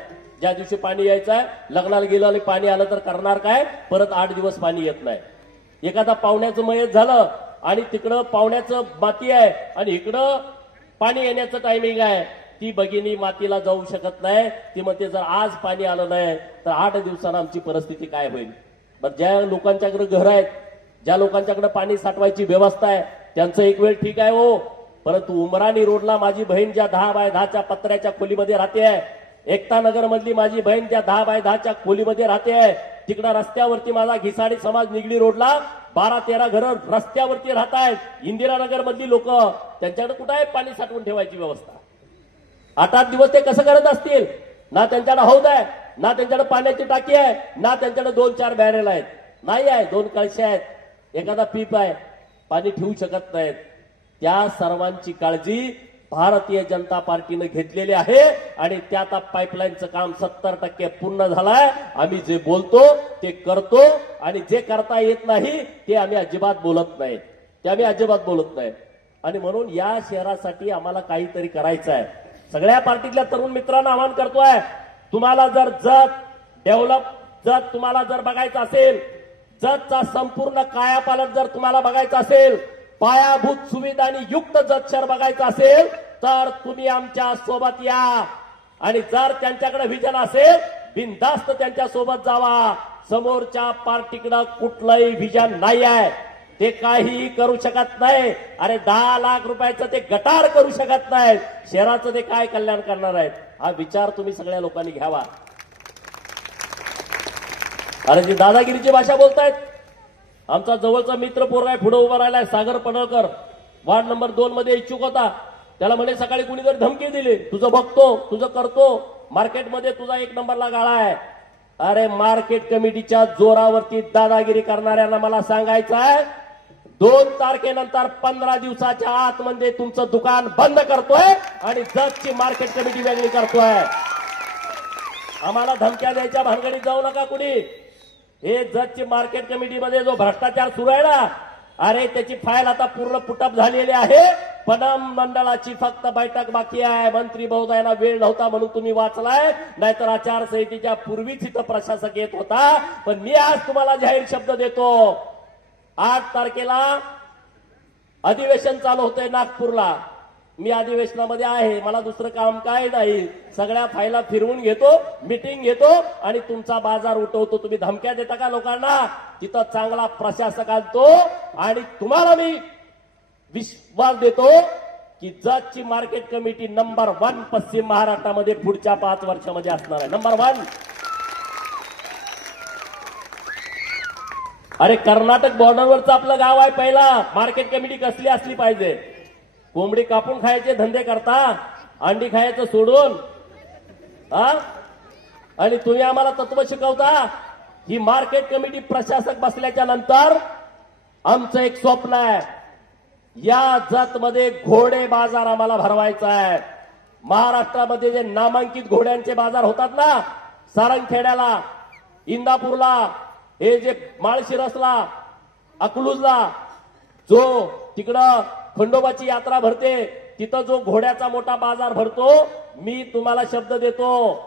ज्या दिवशी पाणी यायचं आहे लग्नाला गेलं आणि पाणी आलं तर करणार काय, परत 8 दिवस पाणी येत नाही. एखादा पाहुण्याचं मयत झालं आणि तिकडं पाहुण्याचं माती आहे आणि इकडं पाणी येण्याचं टायमिंग आहे, ती भगिनी मातीला जाऊ शकत नाही. ती म्हणते जर आज पाणी आलं नाही तर 8 दिवसांना आमची परिस्थिती काय होईल. बरं, ज्या लोकांच्याकडे घर आहेत, ज्या लोकांच्याकडे पाणी साठवायची व्यवस्था आहे त्यांचं एक वेळ ठीक आहे हो, परंतु उमराणी रोडला माझी बहीण ज्या 10 बाय 10च्या पत्र्याच्या खोलीमध्ये राहते आहे, एकता नगर मधली माझी बहीण त्या 10 बाय 10च्या खोलीमध्ये राहते आहे, तिकडं रस्त्यावरती माझा घिसाडी समाज निगडी रोडला 12-13 घरं रस्त्यावरती राहत आहेत. इंदिरानगर मधली लोक, त्यांच्याकडे कुठं आहे पाणी साठवून ठेवायची व्यवस्था? 8 दिवस ते कसं करत असतील? ना त्यांच्याकडे हौद आहे, ना त्यांच्याकडे पाण्याची टाकी आहे, ना त्यांच्याकडे 2-4 बॅरेल आहेत, नाही आहे, 2 कळशे आहेत, एखादा पीप आहे, पाणी ठेवू शकत नाहीत. त्या सर्वांची काळजी भारतीय जनता पार्टीने घेतलेली आहे आणि त्या आता पाईपलाईनचं काम 70% पूर्ण झालंय. आम्ही जे बोलतो ते करतो आणि जे करता येत नाही ते आम्ही अजिबात बोलत नाही. आणि म्हणून या शहरासाठी आम्हाला काहीतरी करायचं आहे. सगळ्या पार्टीतल्या तरुण मित्रांना आवाहन करतोय, तुम्हाला जर जत तुम्हाला जर बघायचं असेल, जतचा संपूर्ण कायापालट जर तुम्हाला बघायचा असेल, पायाभूत सुविधांनी युक्त जत शहर बघायचं असेल तर तुम्ही आमच्या सोबत या. आणि जर त्यांच्याकडे विजन असेल बिनधास्त त्यांच्या सोबत जावा. समोरच्या पार्टीकडे कुठलंही विजन नाही आहे, ते काहीही करू शकत नाही. अरे 10 लाख रुपयाचं ते गटार करू शकत नाहीत, शहराचं ते काय कल्याण करणार आहेत? हा विचार तुम्ही सगळ्या लोकांनी घ्यावा. अरे जी दादागिरीची भाषा बोलतायत, आमचा जवळचा मित्र पोरगा पुढे उभा राहिलाय, सागर पडळकर, वार्ड नंबर 2 मध्ये इच्छुक होता. त्याला म्हणे सकाळी कुणीतरी धमकी दिली, तुझं बघतो तुझं करतो, मार्केटमध्ये तुझा 1 नंबरला गाळा आहे. अरे मार्केट कमिटीच्या जोरावरती दादागिरी करणाऱ्यांना मला सांगायचं आहे, 2 तारखेनंतर 15 दिवसाच्या आतमध्ये तुमचं दुकान बंद करतोय आणि जतची मार्केट कमिटी वेगळी करतोय. आम्हाला धमक्या द्यायच्या भानगडीत जाऊ नका कुणी. हे जतची मार्केट कमिटीमध्ये जो भ्रष्टाचार सुरू आहे ना, अरे त्याची फाईल आता पूर्ण पुटअप झालेली आहे. पणन मंडळाची फक्त बैठक बाकी आहे. मंत्री महोदयांना वेळ नव्हता म्हणून तुम्ही वाचलाय, नाहीतर आचारसंहितेच्या पूर्वीच इथं प्रशासक येत होता. पण मी आज तुम्हाला जाहीर शब्द देतो, 8 तारखेला अधिवेशन चालू होतंय नागपूरला. मी अधिवेशनामध्ये आहे, मला दुसरं काम काय नाही. सगळ्या फायला फिरवून घेतो, मीटिंग घेतो आणि तुमचा बाजार उठवतो. तुम्ही धमक्या देता का लोकांना? तिथं चांगला प्रशासक आणतो आणि तुम्हाला मी विश्वास देतो की जतची मार्केट कमिटी नंबर 1 पश्चिम महाराष्ट्रामध्ये पुढच्या 5 वर्षामध्ये असणार आहे. नंबर 1. अरे कर्नाटक बॉर्डरवरचं आपलं गाव आहे. पहिला मार्केट कमिटी कसली असली पाहिजे? कोंबडी कापून खायचे धंदे करता, अंडी खायचं सोडून, आणि तुम्ही आम्हाला तत्व शिकवता. ही मार्केट कमिटी प्रशासक बसल्याच्या नंतर आमचं एक स्वप्न आहे, या जतमध्ये घोडे बाजार आम्हाला भरवायचा आहे. महाराष्ट्रामध्ये जे नामांकित घोड्यांचे बाजार होतात ना, सारंगखेड्याला, इंदापूरला, हे जे माळशिरसला, अकलूजला, जो तिकडं खंडोबाची यात्रा भरते, तिथं जो घोड्याचा मोठा बाजार भरतो, मी तुम्हाला शब्द देतो,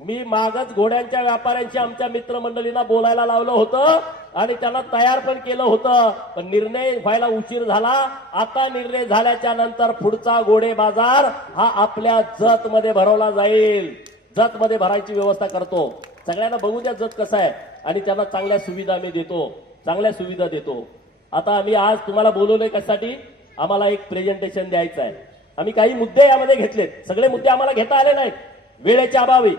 मी मागच घोड्यांच्या व्यापाऱ्यांशी आमच्या मित्रमंडळींना बोलायला लावलं होतं आणि त्यांना तयार पण केलं होतं. पण निर्णय व्हायला उशीर झाला. आता निर्णय झाल्याच्या नंतर पुढचा घोडे बाजार हा आपल्या जतमध्ये भरवला जाईल. जतमध्ये भरायची व्यवस्था करतो. सगळ्यांना बघू द्या जत कसं आहे आणि त्यांना चांगल्या सुविधा आम्ही देतो, चांगल्या सुविधा देतो. आता आम्ही आज तुम्हाला बोलवलंय कशासाठी? आम्हाला एक प्रेझेंटेशन द्यायचं आहे. आम्ही काही मुद्दे यामध्ये घेतलेत. सगळे मुद्दे आम्हाला घेता आले नाहीत वेळेच्या अभावी.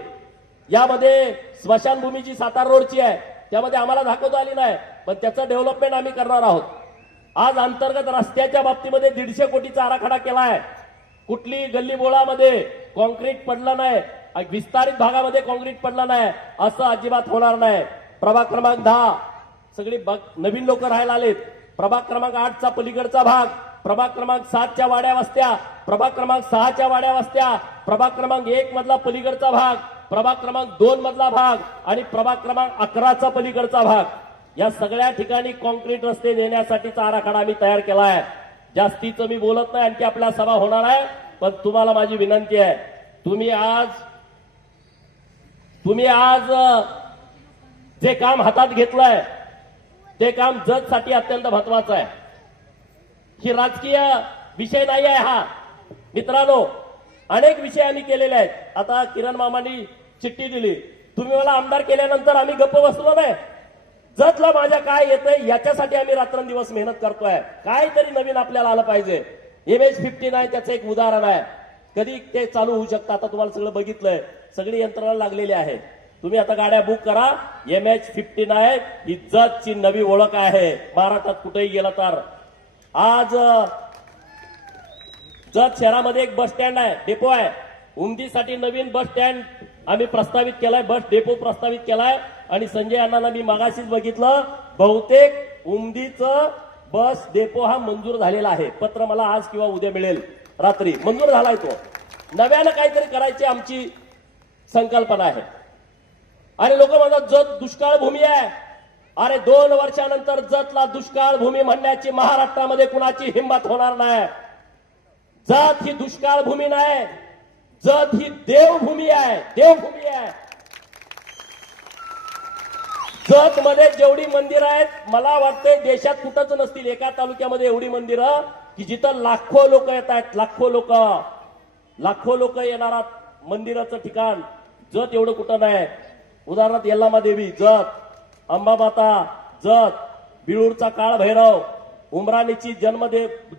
यामध्ये स्मशानभूमीची सातारा रोडची आहे, त्यामध्ये आम्हाला दाखवता आली नाही, पण त्याचं डेव्हलपमेंट आम्ही करणार आहोत. आज अंतर्गत रस्त्याच्या बाबतीमध्ये 150 कोटीचा आराखडा केला आहे. कुठली गल्ली बोळामध्ये कॉन्क्रीट पडलं नाही, विस्तारित भागामध्ये कॉन्क्रीट पडलं नाही, असं अजिबात होणार नाही. प्रभाग क्रमांक 10 सगळी नवीन लोक राहायला आलेत. प्रभाग क्रमांक 8चा पलीकडचा भाग, प्रभाग क्रमांक 7च्या वाड्या वस्त्या, प्रभाग क्रमांक 6च्या वाड्या वस्त्या, प्रभाग क्रमांक 1 मधला पलीकडचा भाग, प्रभाग क्रमांक 2 मधला भाग आणि प्रभाग क्रमांक 11चा पलीकडचा भाग, या सगळ्या ठिकाणी कॉन्क्रीट रस्ते देण्यासाठीचा आराखडा आम्ही तयार केला आहे. जास्तीचं मी बोलत नाही, आणखी आपल्या सभा होणार आहे. पण तुम्हाला माझी विनंती आहे, तुम्ही आज जे काम हातात घेतलंय ते काम जतसाठी अत्यंत महत्वाचं आहे. ही राजकीय विषय नाही आहे हा. मित्रांनो, अनेक विषय आम्ही केलेले आहेत. आता किरण मामांनी चिठ्ठी दिली, तुम्ही मला आमदार केल्यानंतर आम्ही गप्प बसलो नाही. जतला माझ्या काय येतंय याच्यासाठी आम्ही रात्रंदिवस मेहनत करतोय. काहीतरी नवीन आपल्याला आलं पाहिजे. MH59 त्याचं एक उदाहरण आहे. कधी ते चालू होऊ शकतं. आता तुम्हाला सगळं बघितलंय, सगळी यंत्रणा लागलेली आहे. तुम्ही आता गाड्या बुक करा. MH59 ही जतची नवी ओळख आहे महाराष्ट्रात कुठेही गेला तर. आज जत शहरामध्ये एक बस स्टँड आहे, डेपो आहे. उमदीसाठी नवीन बस स्टँड आम्ही प्रस्तावित केलाय, बस डेपो प्रस्तावित केलाय. आणि संजय अण्णांना मी मागाशीच बघितलं, बहुतेक उमदीचं बस डेपो हा मंजूर झालेला आहे. पत्र मला आज किंवा उद्या मिळेल, रात्री मंजूर झालाय तो. नव्यानं काहीतरी करायची आमची संकल्पना आहे. आणि लोक म्हणतात जत दुष्काळ भूमी आहे. अरे 2 वर्षानंतर जतला दुष्काळ भूमी म्हणण्याची महाराष्ट्रामध्ये कुणाची हिंमत होणार नाही. जत ही दुष्काळ भूमी नाही, जत ही देवभूमी आहे, देवभूमी आहे. जत मध्ये जेवढी मंदिरं आहेत, मला वाटतंय देशात कुठंच नसतील एका तालुक्यामध्ये एवढी मंदिरं की जिथं लाखो लोक येत आहेत. लाखो लोक येणारा मंदिराचं ठिकाण जत एवढं कुठं नाही. उदाहरणार्थ यल्लामा देवी जत, अंबामाता जत, बिळूरचा काळ भैरव, उमराणीची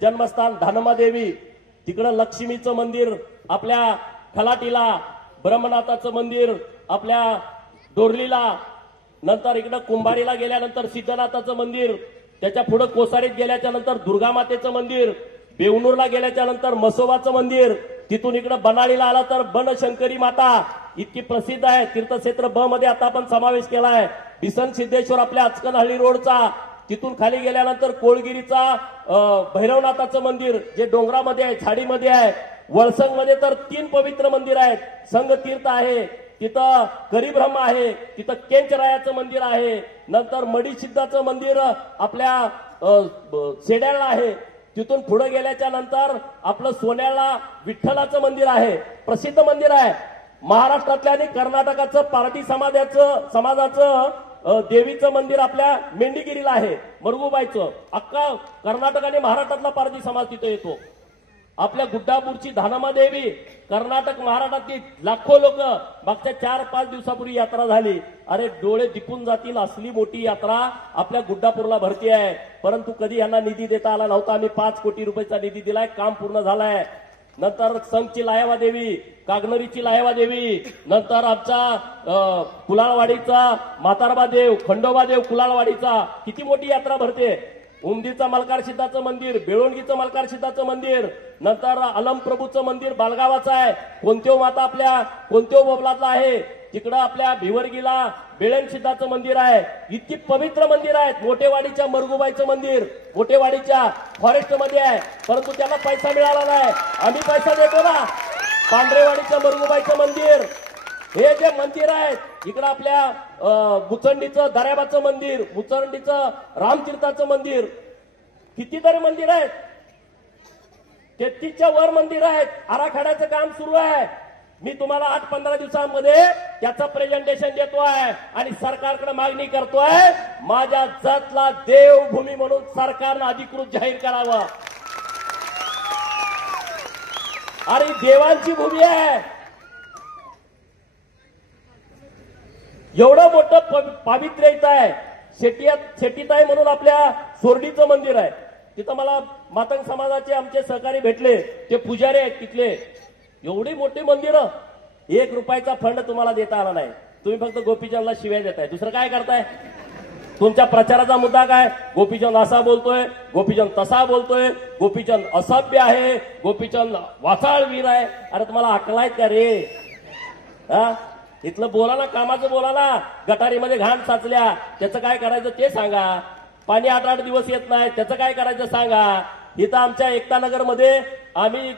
जन्मस्थान धानमा देवी, तिकडं लक्ष्मीचं मंदिर आपल्या खलाटीला, ब्रह्मनाथाचं मंदिर आपल्या डोरलीला, नंतर इकडं कुंभारीला गेल्यानंतर सिद्धनाथाचं मंदिर, त्याच्या पुढे कोसारीत गेल्याच्या नंतर दुर्गामातेचं मंदिर, बेवनूरला गेल्याच्या नंतर मसोबाचं मंदिर, तिथून इकडे बनाळीला आला तर बनशंकरी माता इतकी प्रसिद्ध आहे. तीर्थक्षेत्र ब मध्ये आता आपण समावेश केलाय. बिसन सिद्धेश्वर आपल्या अचकनहळ्ळी रोडचा, तिथून खाली गेल्यानंतर कोळगिरीचा भैरवनाथाचं मंदिर जे डोंगरामध्ये आहे, झाडीमध्ये आहे. वळसंगमध्ये तर 3 पवित्र मंदिर आहेत. संघ तीर्थ आहे, तिथं करीब्रह्म आहे, तिथं केंचरायाचं मंदिर आहे, नंतर मडीसिद्धाचं मंदिर आपल्या सेड्याला आहे. तिथून पुढे गेल्याच्या नंतर आपलं सोन्याला विठ्ठलाचं मंदिर आहे, प्रसिद्ध मंदिर आहे. महाराष्ट्रातल्या आणि कर्नाटकाचं पारधी समाजाचं देवीचं मंदिर आपल्या मेंढीगिरीला आहे, मरगुबाईचं. अख्खा कर्नाटक आणि महाराष्ट्रातला पारधी समाज तिथे येतो. आपल्या गुड्डापूरची धानमादेवी, कर्नाटक महाराष्ट्रातली लाखो लोक. मागच्या 4-5 दिवसापूर्वी यात्रा झाली. अरे डोळे दिपून जातील, असली मोठी यात्रा आपल्या गुड्डापूरला भरती आहे. परंतु कधी यांना निधी देता आला नव्हता. आम्ही 5 कोटी रुपयाचा निधी दिलाय, काम पूर्ण झालंय. नंतर संघची लायवा देवी, कागनरीची लायवा देवी, नंतर आमचा कुलाळवाडीचा म्हातारबा देव, खंडोबा देव कुलाळवाडीचा, किती मोठी यात्रा भरते. उमदीचं मलकार सिद्धाचं मंदिर, बेळोणगीचं मलकार सिद्धाचं मंदिर, नंतर अलमप्रभूचं मंदिर बालगावाचं आहे. कोणत्यो माता आपल्या कोणत्यो बोबलातला आहे. तिकडं आपल्या भिवरगीला बेळण सिद्धाचं मंदिर आहे. इतकी पवित्र मंदिर आहेत. मोठेवाडीच्या मरगुबाईचं मंदिर मोठेवाडीच्या फॉरेस्ट मध्ये आहे, परंतु त्याला पैसा मिळाला नाही. आम्ही पैसा देतो ना. पांढरेवाडीच्या मरगुबाईचं मंदिर, हे जे मंदिर आहेत इकडं आपल्या मुचंडीचं दर्याबाचं मंदिर, मुचंडीचं रामतीर्थाचं मंदिर, कितीतरी मंदिर आहेत. 33च्या वर मंदिर आहेत. आराखड्याचं काम सुरू आहे. मी तुम्हाला 8-15 दिवसांमध्ये त्याचं प्रेझेंटेशन देतोय आणि सरकारकडे मागणी करतोय, माझ्या जतला देवभूमी म्हणून सरकारनं अधिकृत जाहीर करावं. अरे देवांची भूमी आहे. एवढं मोठं पावित्र्य इथं आहे. शेटीताई म्हणून आपल्या सोरडीचं मंदिर आहे. तिथं मला मातंग समाजाचे आमचे सहकारी भेटले, ते पुजारी आहेत तिथले. एवढी मोठी मंदिरं, 1 रुपयाचा फंड तुम्हाला देता आला नाही. तुम्ही फक्त गोपीचंदला शिव्या देताय, दुसरं काय करताय? तुमच्या प्रचाराचा मुद्दा काय? गोपीचंद असा बोलतोय, गोपीचंद तसा बोलतोय, गोपीचंद असभ्य आहे, गोपीचंद वाचाळवीर आहे. अरे तुम्हाला अक्कल आहेत का रे? हा, इथलं बोला ना, कामाचं बोला ना. गटारीमध्ये घाण साचल्या, त्याचं काय करायचं ते सांगा. पाणी 8-8 दिवस येत नाही, त्याचं काय करायचं सांगा. इथं आमच्या एकता नगरमध्ये आम्ही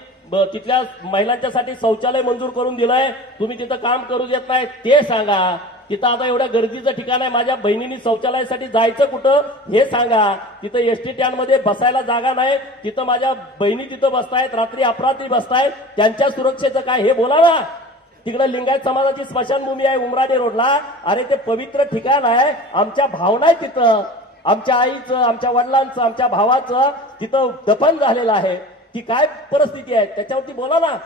तिथल्या महिलांच्यासाठी शौचालय मंजूर करून दिलंय, तुम्ही तिथं काम करू देत नाही ते सांगा. तिथं आता एवढ्या गर्दीचं ठिकाण आहे, माझ्या बहिणींनी शौचालयासाठी जायचं कुठं हे सांगा. तिथं एसटी स्टँडमध्ये बसायला जागा नाही, तिथं माझ्या बहिणी तिथं बसतायत, रात्री अपरात्री बसतायत, त्यांच्या सुरक्षेचं काय हे बोला ना. तिकडे लिंगायत समाजाची स्मशानभूमी आहे उमराणे रोडला. अरे ते पवित्र ठिकाण आहे, आमच्या भावना आहे तिथं. आमच्या आईचं, आमच्या वडिलांचं, आमच्या भावाचं तिथं दफन झालेलं आहे. ती काय परिस्थिती आहे त्याच्यावरती बोला ना.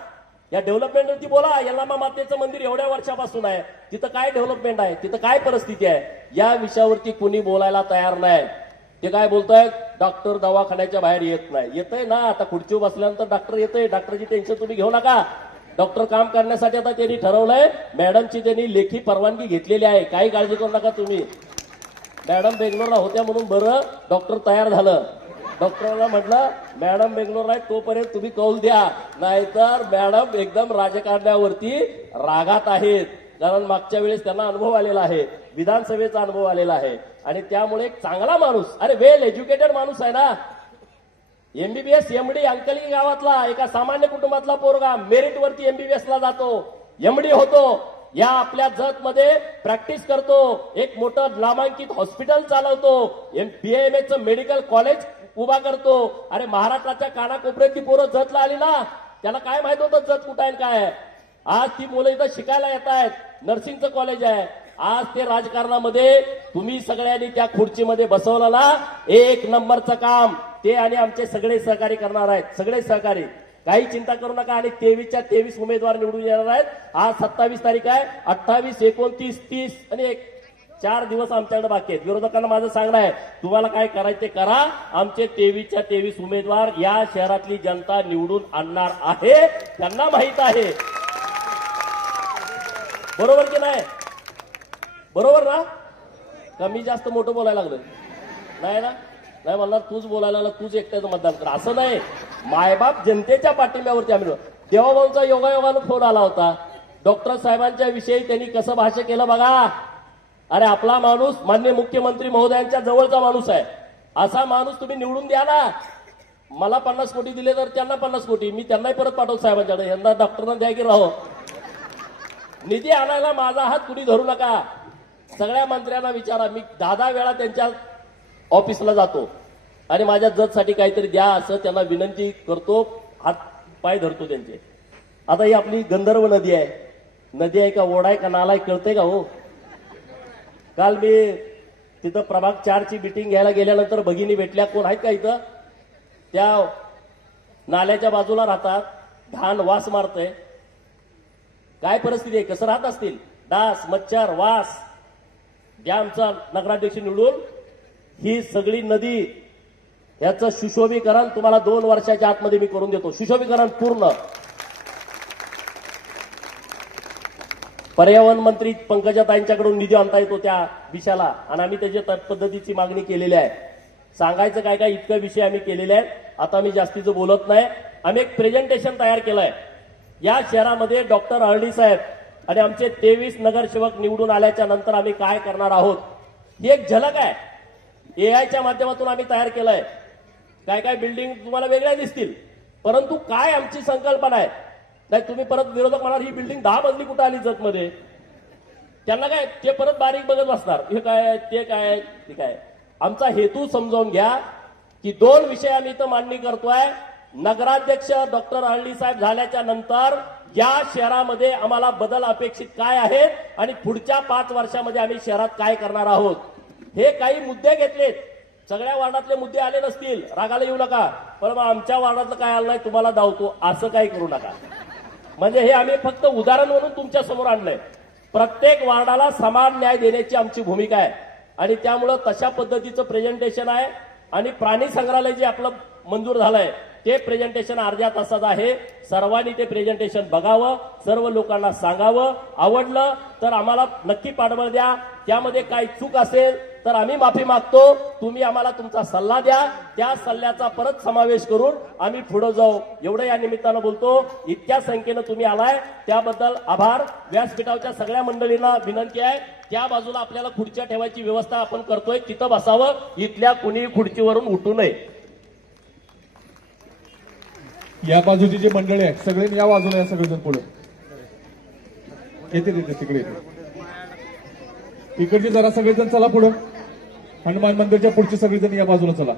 या डेव्हलपमेंटवरती बोला. यल्लामा मातेचं मंदिर एवढ्या वर्षापासून आहे, तिथं काय डेव्हलपमेंट आहे, तिथं काय परिस्थिती आहे, या विषयावरती कुणी बोलायला तयार नाही. ते काय बोलतायत, डॉक्टर दवाखान्याच्या बाहेर येत नाही. येतंय ना, आता खुर्चीवर बसल्यानंतर डॉक्टर येतंय. डॉक्टरची टेन्शन तुम्ही घेऊ नका. डॉक्टर काम करण्यासाठी आता त्यांनी ठरवलंय, मॅडमची त्यांनी लेखी परवानगी घेतलेली आहे, काही काळजी करू नका तुम्ही. मॅडम बेंगलोरला होत्या म्हणून बरं डॉक्टर तयार झालं. डॉक्टरला म्हटलं मॅडम बेंगलोरला आहे तोपर्यंत तुम्ही कौल द्या, नाहीतर मॅडम एकदम राजकारण्यावरती रागात आहेत. कारण मागच्या वेळेस त्यांना अनुभव आलेला आहे, विधानसभेचा अनुभव आलेला आहे. आणि त्यामुळे एक चांगला माणूस, अरे वेल एज्युकेटेड माणूस आहे ना. एमबीबीएस एमडी अंकली गावातला एका सामान्य कुटुंबातला पोरगा मेरिट वरती एमबीबीएस ला जातो, एमडी होतो. या आपल्या जत मध्ये प्रॅक्टिस करतो, एक मोठं नामांकित हॉस्पिटल चालवतो, बीएमएच मेडिकल कॉलेज उभा करतो. अरे महाराष्ट्राच्या कानाकोपऱ्यातली पोरं जतला आली ना, त्याला काय माहित होतं जत कुठं आहे काय. आज ती मुलं इथं शिकायला येत आहेत, नर्सिंगचं कॉलेज आहे. आज ते राजकारणामध्ये तुम्ही सगळ्यांनी त्या खुर्चीमध्ये बसवलं ना, 1 नंबरचं काम ते आणि आमचे सगळे सहकारी करणार आहेत. सगळे सहकारी, काही चिंता करू नका. आणि 23च्या 23 उमेदवार निवडून येणार आहेत. आज 27 तारीख आहे, 28, 29, 30 आणि 4 दिवस आमच्याकडे बाकी आहेत. विरोधकांना माझं सांगणं आहे, तुम्हाला काय करायचं ते करा. आमचे 23च्या 23 उमेदवार या शहरातली जनता निवडून आणणार आहे, त्यांना माहित आहे. बरोबर की नाही? बरोबर ना? कमी जास्त मोठं बोलायला लागलं नाही ना? नाही म्हणणार तूच बोलायला लागला, तूच एकट्याचं मतदान कर, असं नाही. मायबाप जनतेच्या पाठिंब्यावरती आम्ही. देवाभाऊंचा योगायोगानं फोन आला होता. डॉक्टर साहेबांच्या विषयी त्यांनी कसं भाष्य केलं बघा. अरे आपला माणूस माननीय मुख्यमंत्री महोदयांच्या जवळचा माणूस आहे, असा माणूस तुम्ही निवडून द्या ना. मला 50 कोटी दिले तर त्यांना 50 कोटी, मी त्यांनाही परत पाठवतो साहेबांच्याकडे. यंदा डॉक्टरना द्या की राहो. निधी आणायला माझा हात कुणी धरू नका. सगळ्या मंत्र्यांना विचारा, मी 10 वेळा त्यांच्या ऑफिसला जातो. आणि माझ्या जजसाठी काहीतरी द्या असं त्यांना विनंती करतो, हात पाय धरतो त्यांचे. आता ही आपली गंधर्व नदी आहे. नदी आहे का ओढा आहे का नाला आहे कळतंय का हो? काल मी तिथं प्रभाग 4ची मीटिंग घ्यायला गेल्यानंतर भगिनी भेटल्या. कोण आहेत का इथं? त्या नाल्याच्या बाजूला राहतात. घाण वास मारतय. काय परिस्थिती आहे? कसं राहत असतील? डास, मच्छर, वास. ज्या आमचा नगराध्यक्ष निवडून ही सगळी नदी याचं सुशोभीकरण तुम्हाला 2 वर्षाच्या आतमध्ये मी करून देतो. सुशोभीकरण पूर्ण. पर्यावरण मंत्री पंकजाताईंच्याकडून निधी आणता येतो त्या विषयाला आणि आम्ही त्याच्या पद्धतीची मागणी केलेली आहे. सांगायचं काय काय इतकं विषय आम्ही केलेले आहेत. आता मी जास्तीचं बोलत नाही. आम्ही एक प्रेझेंटेशन तयार केलंय. या शहरामध्ये डॉक्टर अरळी साहेब आणि आमचे 23 नगरसेवक निवडून आल्याच्या नंतर आम्ही काय करणार आहोत ही एक झलक आहे. एआयच्या माध्यमातून आम्ही तयार केलंय. काय काय बिल्डिंग तुम्हाला वेगळ्या दिसतील, परंतु काय आमची संकल्पना आहे. नाही तुम्ही परत विरोधक म्हणाल ही बिल्डिंग 10 मजली कुठं आली जतमध्ये. त्यांना काय ते परत बारीक बघत बसणार. हे काय ते काय ते काय. आमचा हेतू समजावून घ्या की 2 विषय आम्ही इथं मांडणी करतोय. नगराध्यक्ष डॉक्टर अरळी साहेब झाल्याच्या नंतर या शहरामध्ये आम्हाला बदल अपेक्षित काय आहे आणि पुढच्या 5 वर्षामध्ये आम्ही शहरात काय करणार आहोत. हे काही मुद्दे घेतलेत. सगळ्या वार्डातले मुद्दे आले नसतील, रागाला येऊ नका. पण आमच्या वार्डातलं काय आलं नाही तुम्हाला धावतो असं काही करू नका. म्हणजे हे आम्ही फक्त उदाहरण म्हणून तुमच्या समोर आणलंय. प्रत्येक वार्डाला समान न्याय देण्याची आमची भूमिका आहे आणि त्यामुळं तशा पद्धतीचं प्रेझेंटेशन आहे. आणि प्राणी संग्रहालय जे आपलं मंजूर झालंय ते प्रेझेंटेशन अर्ध्या तासाचं आहे. सर्वांनी ते प्रेझेंटेशन बघावं, सर्व लोकांना सांगावं. आवडलं तर आम्हाला नक्की पाठबळ द्या. त्यामध्ये काही चूक असेल तर आम्ही माफी मागतो. तुम्ही आम्हाला तुमचा सल्ला द्या. त्या सल्ल्याचा परत समावेश करून आम्ही पुढे जाऊ. एवढं या निमित्तानं बोलतो. इतक्या संख्येनं तुम्ही आलाय त्याबद्दल आभार. व्यासपीठावरच्या सगळ्या मंडळींना विनंती आहे त्या बाजूला आपल्याला खुर्च्या ठेवायची व्यवस्था आपण करतोय, तिथं बसावं. इथल्या कुणी खुर्चीवरून उठू नये. या बाजूची जी मंडळी आहे सगळे या बाजूला या सगळेजण पुढे येते तिकडे येते. इकडचे जरा सगळेजण चला पुढं. हनुमान मंदिरच्या पुढचे सगळेजण या बाजूला चला.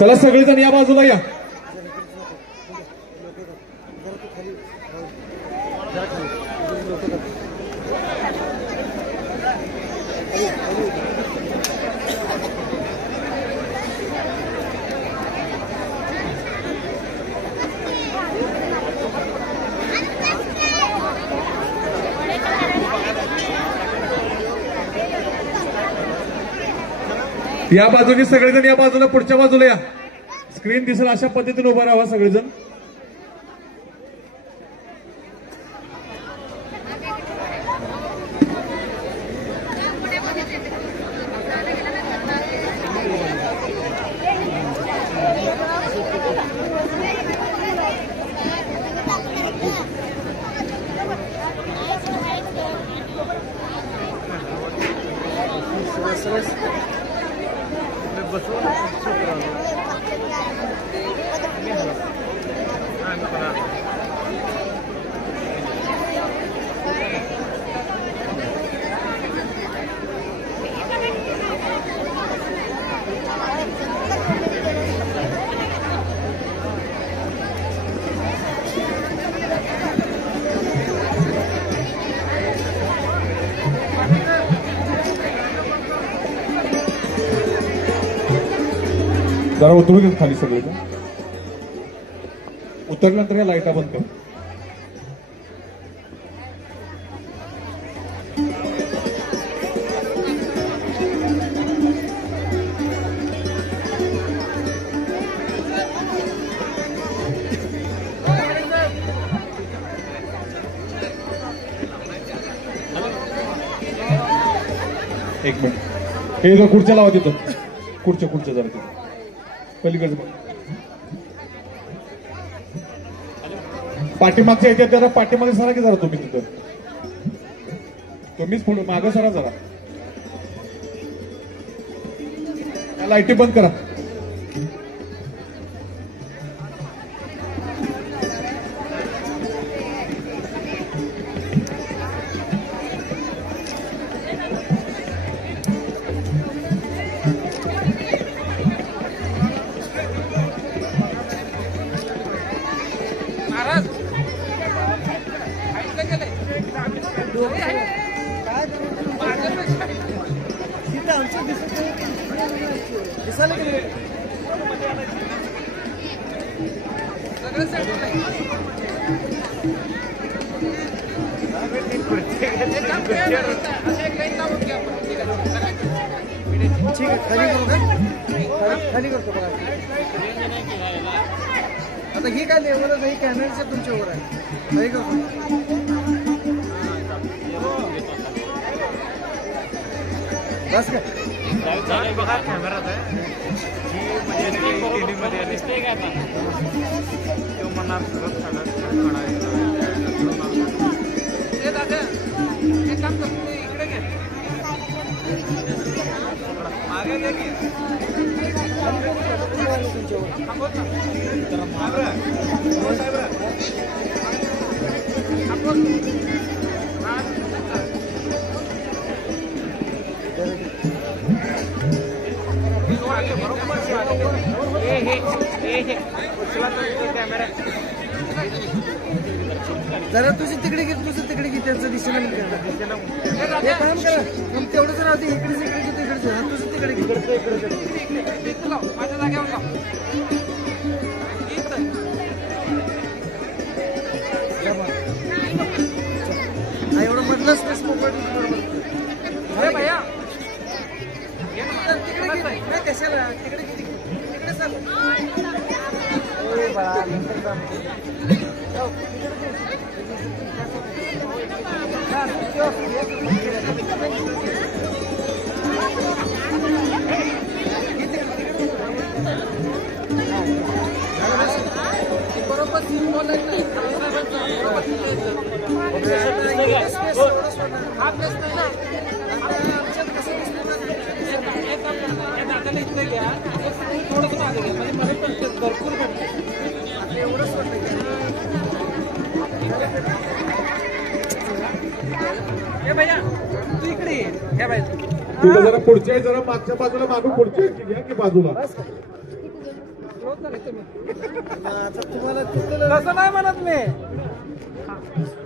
चला सगळेजण या बाजूला या. या बाजूने सगळेजण या बाजूला पुढच्या बाजूला या. स्क्रीन दिसेल अशा पद्धतीने उभा राहा सगळेजण. जरा उतरू देत खाली सगळेजण. उतरल्यानंतर या लाईटा बंद कर. एक मिनिट. हे जर खुर्च्या लावा तिथं. खुर्च्या जरा तिथं पलीकडे. पाठीमागच्या याच्यात जरा पाठीमागे सरा की जरा तुम्ही तिथं. तुम्हीच पुढे मागे सरा जरा. लाईटी बंद करा. आमचं दिसायला की ठीक आहे, खाली करू का? खाली करतो बघा. आता ही काय लेवलच आहे, कॅमेराच्या तुमच्यावर आहे. खाली करतो. बस का बघा कॅमेरात आहे दिसते का आता तो म्हणणार सगळं एक काम कर तुम्ही इकडे घे मागे घे की कॅमेरा जरा तुझी तिकडे घे, तुझं तिकडे घे, त्यांचं दिशेला हे काम करा. मग तेवढंच राहते, इकडेच इकडे घे, तिकडे तुझं तिकडे घे. माझ्या जागेवर एवढं मधलंच नाही मोबाईल भैया तिकडे घे. नाही कशाला तिकडे घे, तिकडे चल. बाळा नंतर जा. बरोबर बोलायचं नाही हा प्रश्न आहे ना. आमच्यात कसं दादाला इथं घ्या, थोडंसं मागे घ्या, म्हणजे मला पण भरपूर भेटते एवढंच वाटतं. हे भैया तू इकडे ये. हे बाई तुला जरा पुढच्या जरा मागच्या बाजूला मागून पुढच्या घ्या की बाजूला. आता तुम्हाला तिथलं तसं नाही म्हणत मी.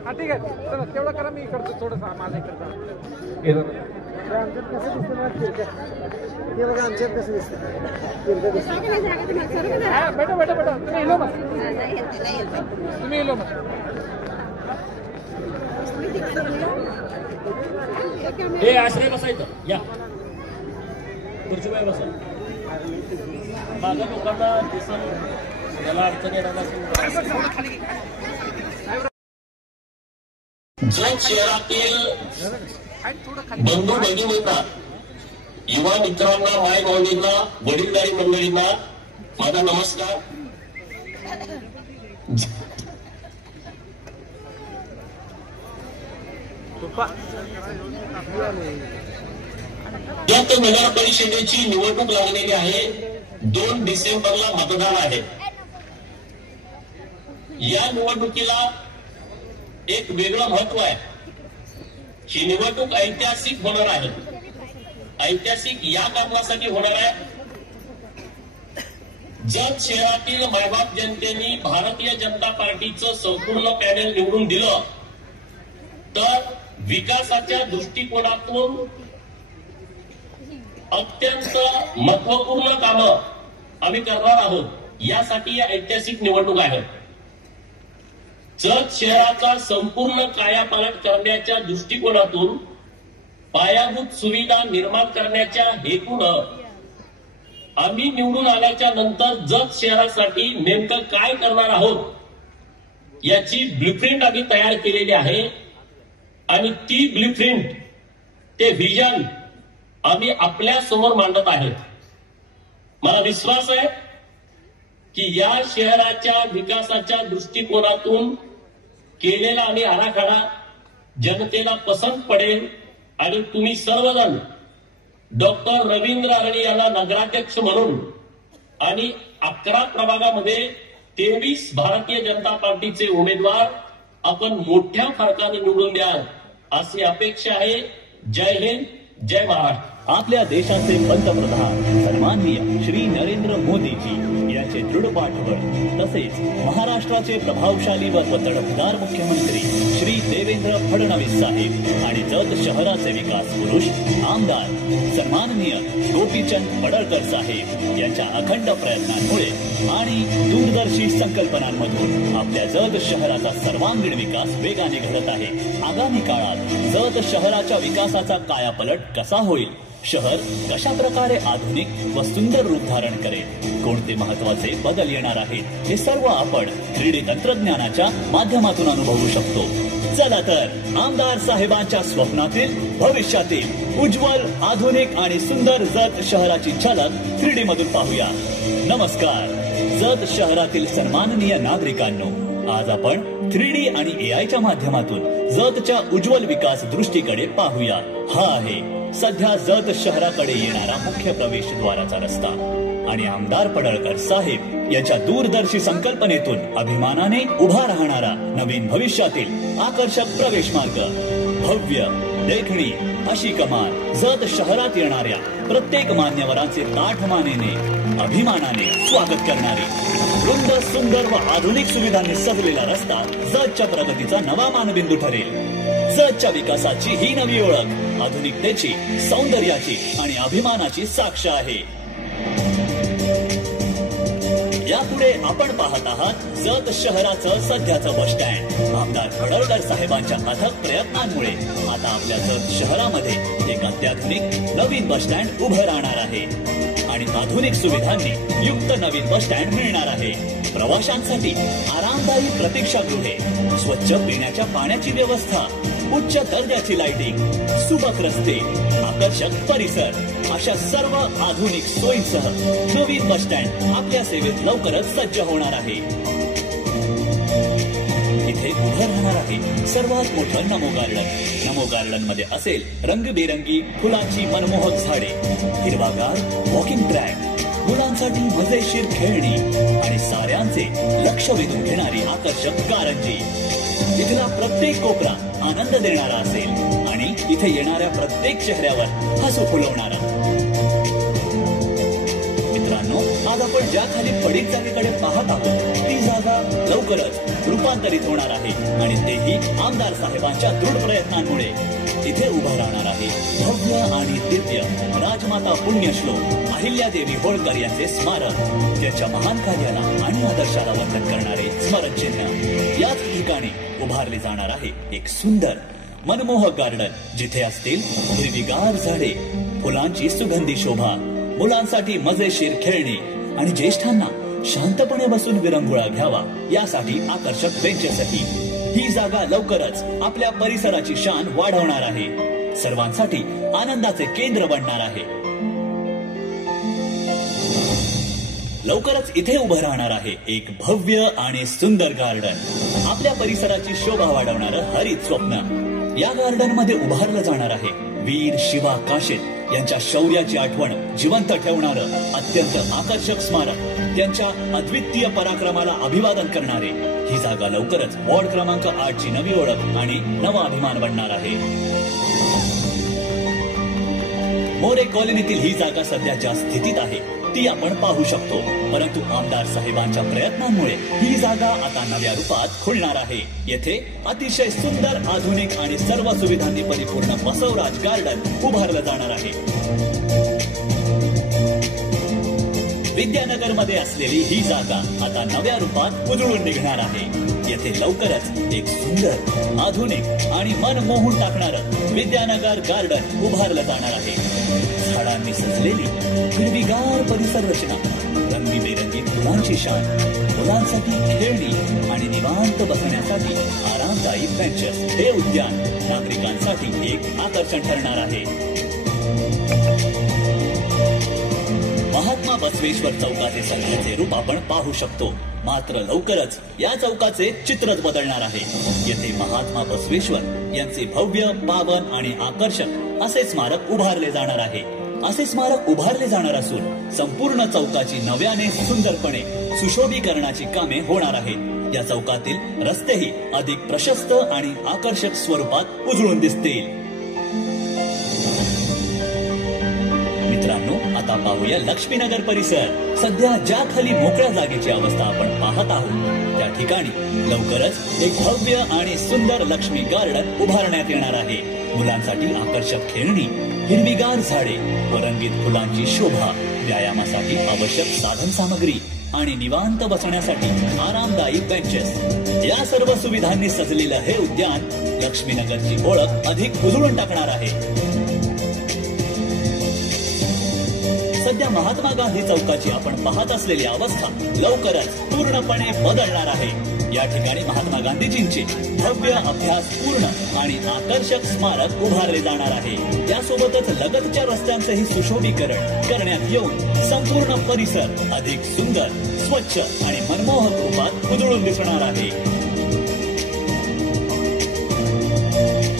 हा ठीक आहे, चला तेवढं करा, मी करतो थोडंसं माझं इकडचं. आमच्यात कसं दिसतं ना तिरकं. हे बघा आमच्यात कसं दिसतं, तिरकं दिसतं. हा बेटा बेटा बेटा तुम्ही इलो मग, तुम्ही इलो मग. हे आश्रय बसायचं या खुर्चीबाई बसा. माझ्या लोकांना दिसन त्याला अडचण येणार असेल. जत शहरातील बंधू भगिनींना, युवा मित्रांना, माय भावनींना, वडीलधारी मंडळींना माझा नमस्कार. जत नगर परिषदेची निवडणूक लागलेली आहे. 2 डिसेंबरला मतदान आहे. या निवडणुकीला एक वेगळं महत्व आहे. ही निवडणूक ऐतिहासिक होणार आहे. ऐतिहासिक या कारणासाठी होणार आहे, जत शहरातील मायबाप जनतेने भारतीय जनता पार्टीचं संपूर्ण पॅनेल निवडून दिलं तर विकासाच्या दृष्टिकोनातून अत्यंत महत्वपूर्ण कामं आम्ही करणार आहोत. यासाठी ही ऐतिहासिक निवडणूक आहे. जत शहराचा संपूर्ण कायापालट करण्याच्या दृष्टिकोनातून पायाभूत सुविधा निर्माण करण्याच्या हेतूनं आम्ही निवडून आल्याच्या नंतर जत शहरासाठी नेमकं काय करणार आहोत याची ब्ल्यूप्रिंट आम्ही तयार केलेली आहे. आणि ती ब्ल्यूप्रिंट, ते व्हिजन आम्ही आपल्या समोर मांडत आहेत. मला विश्वास आहे की या शहराच्या विकासाच्या दृष्टिकोनातून केलेला आम्ही आराखडा जनतेला पसंत पडेल आणि तुम्ही सर्वजण डॉक्टर रवींद्र आरणी यांना नगराध्यक्ष म्हणून आणि 11 प्रभागामध्ये 23 भारतीय जनता पार्टीचे उमेदवार आपण मोठ्या फरकाने निवडून द्याल अशी अपेक्षा आहे. जय हिंद, जय महाराष्ट्र. आपल्या देशाचे पंतप्रधान सन्माननीय श्री नरेंद्र मोदीजी यांचे दृढ पाठबळ तसेच महाराष्ट्राचे प्रभावशाली व तडफदार मुख्यमंत्री श्री देवेंद्र फडणवीस साहेब आणि जत शहराचे विकास पुरुष आमदार सन्माननीय गोपीचंद पडळकर साहेब यांच्या अखंड प्रयत्नांमुळे आणि दूरदर्शी संकल्पनांमधून आपल्या जत शहराचा सर्वांगीण विकास वेगाने घडत आहे. आगामी काळात जत शहराच्या विकासाचा कायापालट कसा होईल, शहर कशा प्रकारे आधुनिक व सुंदर रूप धारण करेल, कोणते महत्वाचे बदल येणार आहेत, हे सर्व आपण 3D तंत्रज्ञानाच्या माध्यमातून अनुभवू शकतो. चला तर आमदार साहेबांच्या स्वप्नातील भविष्यातील उज्ज्वल आधुनिक आणि सुंदर जत शहराची झलक 3D मधून पाहूया. नमस्कार. जत शहरातील सन्माननीय नागरिकांनो, आज आपण 3D आणि AIच्या माध्यमातून जतच्या उज्ज्वल विकास दृष्टीकडे पाहूया. हा आहे सध्या जत शहराकडे येणारा मुख्य प्रवेशद्वाराचा रस्ता आणि आमदार पडळकर साहेब यांच्या दूरदर्शी संकल्पनेतून अभिमानाने उभा राहणारा नवीन भविष्यातील आकर्षक प्रवेश मार्ग. भव्य देखणी अशी कमान जत शहरात येणाऱ्या प्रत्येक मान्यवरांचे ताठमानेने अभिमानाने स्वागत करणारी रुंद सुंदर व आधुनिक सुविधांनी सजलेला रस्ता जतच्या प्रगतीचा नवा मानबिंदू ठरेल. जतच्या विकासाची ही नवी ओळख आधुनिकतेची, सौंदर्याची आणि अभिमानाची साक्ष आहे. यापुढे आपण पाहत आहात जत शहराचं सध्याचं बस स्टँड. आमदार पडळकर साहेबांच्या अथक प्रयत्नांमुळे आता आपल्या जत शहरामध्ये एक अत्याधुनिक नवीन बस स्टँड उभं राहणार आहे आणि आधुनिक सुविधांनी युक्त नवीन बस स्टँड मिळणार आहे. प्रवाशांसाठी आरामदायी प्रतीक्षागृहे, स्वच्छ पिण्याच्या पाण्याची व्यवस्था, उच्च दर्जाची लाइटिंग, सुबक रस्ते, आकर्षक परिसर अशा सर्व आधुनिक सोयींसह नवीन बस स्टँड आपल्या सेवेत लवकरच सज्ज होणार आहे. इथे उभं राहणार आहे सर्वात मोठं नमो गार्डन. नमो गार्डन मध्ये असेल रंगबेरंगी फुलांची मनमोहक झाडे, हिरवागार वॉकिंग ट्रॅक, मुलांसाठी मजेशीर खेळणी आणि साऱ्यांचे लक्ष वेधून घेणारी आकर्षक कारंजी. इथला प्रत्येक कोपरा आनंद देणारा असेल आणि इथे येणाऱ्या प्रत्येक चेहऱ्यावर हसू फुलवणारा. मित्रांनो, आज आपण ज्या खाली पडीक जागेकडे पाहत आहोत ती जागा लवकरच रूपांतरित होणार आहे आणि तेही आमदार साहेबांच्या दृढ प्रयत्नांमुळे. इथे उभं राहणार आहे भव्य आणि दिव्य राजमाता पुण्यश्लोक अहिल्यादेवी होळकर यांचे स्मारक. त्याच्या महान कार्याला आणि आदर्शाला वंदन करणारे स्मरणचिन्ह. याच ठिकाणी उभारले जाणार आहे एक सुंदर मनमोहक गार्डन, जिथे असतील हिरवीगार झाडे, फुलांची सुगंधी शोभा, मुलांसाठी मजेशीर खेळणी आणि ज्येष्ठांना शांतपणे बसून विरंगुळा घ्यावा यासाठी आकर्षक बेंचेसही. ही जागा लवकरच आपल्या परिसराची शान वाढवणार आहे, सर्वांसाठी आनंदाचे केंद्र बनणार आहे. लवकरच इथे उभं राहणार आहे एक भव्य आणि सुंदर गार्डन, आपल्या परिसराची शोभा वाढवणारं हरित स्वप्न. या गार्डन मध्ये उभारलं जाणार आहे वीर शिवा काशेत यांच्या शौर्याची आठवण जिवंत ठेवणारं अत्यंत आकर्षक स्मारक, त्यांच्या अद्वितीय पराक्रमाला अभिवादन करणारे. ही जागा लवकरच वॉर्ड क्रमांक 8 ची नवी ओळख आणि नवा अभिमान बनणार आहे. मोरे कॉलनीतील ही जागा सध्या ज्या स्थितीत आहे ती आपण पाहू शकतो, परंतु आमदार साहेबांच्या प्रयत्नांमुळे ही जागा आता नव्या रूपात खुलणार आहे. येथे अतिशय सुंदर, आधुनिक आणि सर्व सुविधांनी परिपूर्ण बसवराज गार्डन उभारलं जाणार आहे. विद्यानगर मध्ये असलेली ही जागा आता नव्या रूपात उजळून निघणार आहे. येथे लवकरच एक सुंदर, आधुनिक आणि मन मोहून टाकणारं विद्यानगर गार्डन उभारलं जाणार आहे. झाडांनी सजलेली हिरवीगार परिसर रचना, रंगीबेरंगी फुलांची शान, मुलांसाठी खेळणी आणि निवांत बसण्यासाठी आरामदायी बेंचेस. हे उद्यान नागरिकांसाठी एक आकर्षण ठरणार आहे. महात्मा बसवेश्वर चौकाचे सध्याचे रूप आपण पाहू शकतो, मात्र लवकरच या चौकाचे चित्रच बदलणार आहे. येथे महात्मा बसवेश्वर यांचे भव्य, पावन आणि आकर्षक असे स्मारक उभारले जाणार आहे. असे स्मारक उभारले जाणार असून संपूर्ण चौकाची नव्याने सुंदरपणे सुशोभीकरणाची कामे होणार आहेत. या चौकातील रस्तेही अधिक प्रशस्त आणि आकर्षक स्वरूपात उजळून दिसतील. आता पाहूया लक्ष्मीनगर परिसर. सध्या ज्या खाली मोकळ्या जागेची अवस्था आपण पाहत आहोत त्या ठिकाणी लवकरच एक भव्य आणि सुंदर लक्ष्मी गार्डन उभारण्यात येणार आहे. मुलांसाठी आकर्षक खेळणी, हिरवीगार झाडे व रंगीत फुलांची शोभा, व्यायामासाठी आवश्यक साधन सामग्री आणि निवांत बसण्यासाठी आरामदायी बेंचेस, या सर्व सुविधांनी सजलेलं हे उद्यान लक्ष्मीनगरची ओळख अधिक उजळून टाकणार आहे. सध्या महात्मा गांधी चौकाची आपण पाहत असलेली अवस्था लवकरच पूर्णपणे बदलणार आहे. या ठिकाणी महात्मा गांधीजींचे भव्य अभ्यासपूर्ण आणि आकर्षक स्मारक उभारले जाणार आहे. यासोबतच लगतच्या रस्त्यांचेही सुशोभीकरण करण्यात येऊन संपूर्ण परिसर अधिक सुंदर, स्वच्छ आणि मनमोहक रूपात उजळून दिसणार आहे.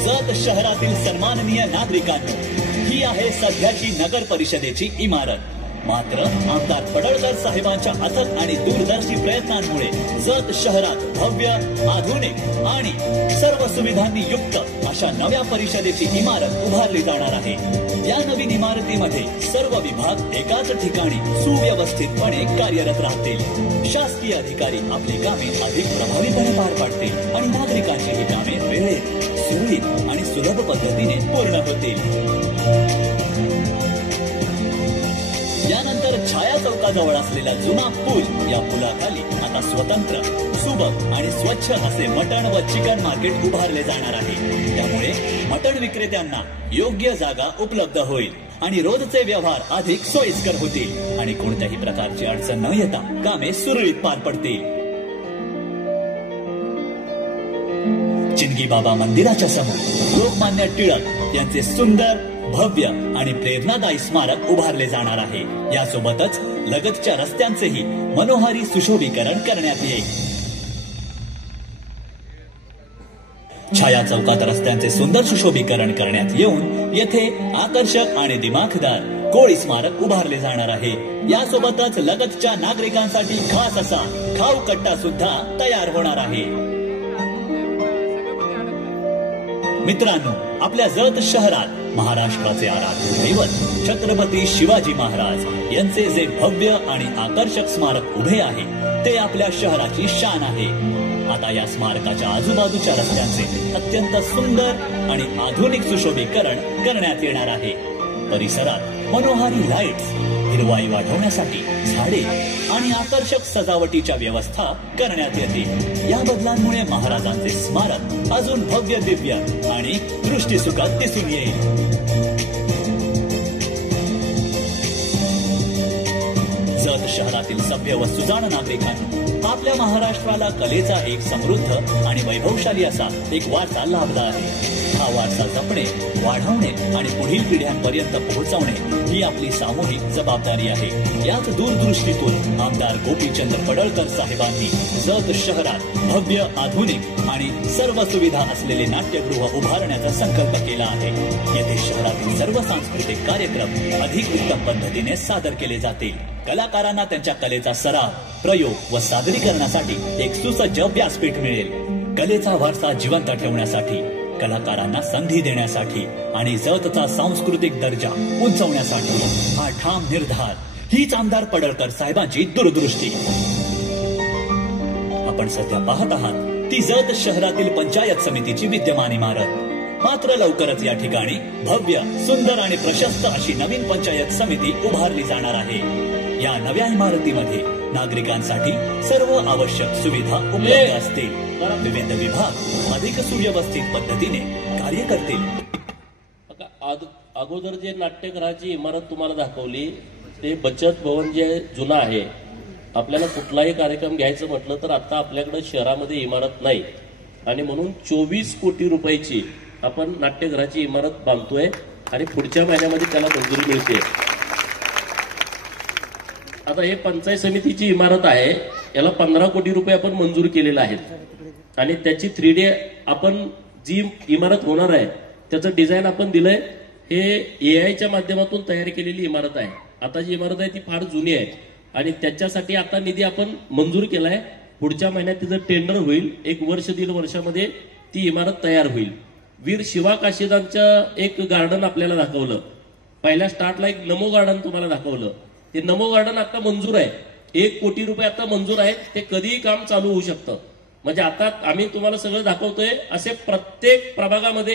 जत शहरातील सन्माननीय नागरिकांनो, ही आहे सध्याची नगर परिषदेची इमारत. मात्र आमदार पडळकर साहेबांच्या अथक आणि दूरदर्शी प्रयत्नांमुळे जत शहरात भव्य, आधुनिक आणि सर्व सुविधांनी युक्त अशा नव्या परिषदेची इमारत उभारली जाणार आहे. या नवीन इमारतीमध्ये सर्व विभाग एकाच ठिकाणी सुव्यवस्थितपणे कार्यरत राहतील. शासकीय अधिकारी आपली कामे अधिक प्रभावीपणे पार पाडतील आणि नागरिकांची ही कामे वेळेत, सुरळीत आणि सुलभ पद्धतीने पूर्ण होतील. यानंतर छाया चौकाजवळ असलेला जुना पूल, या पुलाखाली आता स्वतंत्र, सुबक आणि स्वच्छ असे मटण व चिकन मार्केट उभारले जाणार आहे. त्यामुळे मटण विक्रेत्यांना योग्य जागा उपलब्ध होईल आणि रोजचे व्यवहार अधिक सोयीस्कर होतील आणि कोणत्याही प्रकारची अडचण न येता कामे सुरळीत पार पडतील. चिंगी बाबा मंदिराच्या समोर लोकमान्य टिळक यांचे सुंदर, भव्य आणि प्रेरणादायी स्मारक उभारले जाणार आहे. यासोबतच लगतच्या रस्त्यांचेही मनोहारी सुशोभीकरण करण्यात येईल. छाया चौकात रस्त्यांचे सुंदर सुशोभीकरण करण्यात येऊन येथे आकर्षक आणि दिमाखदार कोळी स्मारक उभारले जाणार आहे. यासोबतच लगतच्या नागरिकांसाठी खास असा खाऊ कट्टा सुद्धा तयार होणार आहे. मित्रांनो, आपल्या जत शहरात महाराष्ट्राचे आराध्य दैवत छत्रपती शिवाजी महाराज यांचे जे भव्य आणि आकर्षक स्मारक उभे आहे ते आपल्या शहराची शान आहे. आता या स्मारकाच्या आजूबाजूच्या रस्त्यांचे अत्यंत सुंदर आणि आधुनिक सुशोभीकरण करण्यात येणार आहे. परिसरात मनोहारी लाईट्स, हिरवाई वाढवण्यासाठी झाडे आणि आकर्षक सजावटीच्या व्यवस्था करण्यात येतील. या बदलांमुळे महाराजांचे स्मारक अजून भव्य, दिव्य आणि दृष्टीसुखात दिसून येईल. जत शहरातील सभ्य व सुजाण नागरिकांना आपल्या महाराष्ट्राला कलेचा एक समृद्ध आणि वैभवशाली असा एक वारसा लाभला आहे. हा वारसा जपणे, वाढवणे आणि पुढील पिढ्यांपर्यंत पोहोचवणे ही आपली सामूहिक जबाबदारी आहे. याच दूरदृष्टीतून आमदार गोपीचंद पडळकर साहेबांनी जत शहरात भव्य, आधुनिक आणि सर्व सुविधा असलेले नाट्यगृह उभारण्याचा संकल्प केला आहे. येथे शहरातील सर्व सांस्कृतिक कार्यक्रम अधिक उत्तम पद्धतीने सादर केले जातील. कलाकारांना त्यांच्या कलेचा सराव, प्रयोग व सादरीकरणासाठी एक सुसज्ज व्यासपीठ मिळेल. कलेचा वारसा जिवंत ठेवण्यासाठी, कलाकारांना संधी देण्यासाठी आणि जतचा सांस्कृतिक दर्जा उंचवण्यासाठी हा ठाम निर्धार, हीच आमदार पडळकर साहेबांची दूरदृष्टी. आपण सध्या पाहत आहात ती जत शहरातील पंचायत समितीची विद्यमान इमारत. मात्र लवकरच या ठिकाणी भव्य, सुंदर आणि प्रशस्त अशी नवीन पंचायत समिती उभारली जाणार आहे. या नव्या इमारतीमध्ये नागरिकांसाठी सर्व आवश्यक सुविधा उपलब्ध असतील. विविध विभाग अधिक सुव्यवस्थित पद्धतीने कार्य करतील. अगोदर जे नाट्यगृहाची इमारत तुम्हाला दाखवली ते बचत भवन जे जुनं आहे. आपल्याला कुठलाही कार्यक्रम घ्यायचं म्हटलं तर आता आपल्याकडे शहरामध्ये इमारत नाही आणि म्हणून 24 कोटी रुपयाची आपण नाट्यगृहाची इमारत बांधतोय आणि पुढच्या महिन्यामध्ये त्याला मंजुरी मिळते. आता हे पंचायत समितीची इमारत आहे, याला 15 कोटी रुपये आपण मंजूर केलेले आहेत आणि त्याची 3D आपण जी इमारत होणार आहे त्याचं डिझाईन आपण दिलंय. हे AI च्या माध्यमातून तयार केलेली इमारत आहे. आता जी इमारत आहे ती फार जुनी आहे आणि त्याच्यासाठी आता निधी आपण मंजूर केलाय. पुढच्या महिन्यात तिचं टेंडर होईल. 1 वर्ष 1.5 वर्षामध्ये ती इमारत तयार होईल. वीर शिवा काशीदांचं एक गार्डन आपल्याला दाखवलं. पहिल्या स्टार्टला एक नमो गार्डन तुम्हाला दाखवलं. ते नमो गार्डन आता मंजूर आहे. 1 कोटी रुपये आता मंजूर आहेत. ते कधीही काम चालू होऊ शकतं. म्हणजे आता आम्ही तुम्हाला सगळं दाखवतोय. असे प्रत्येक प्रभागामध्ये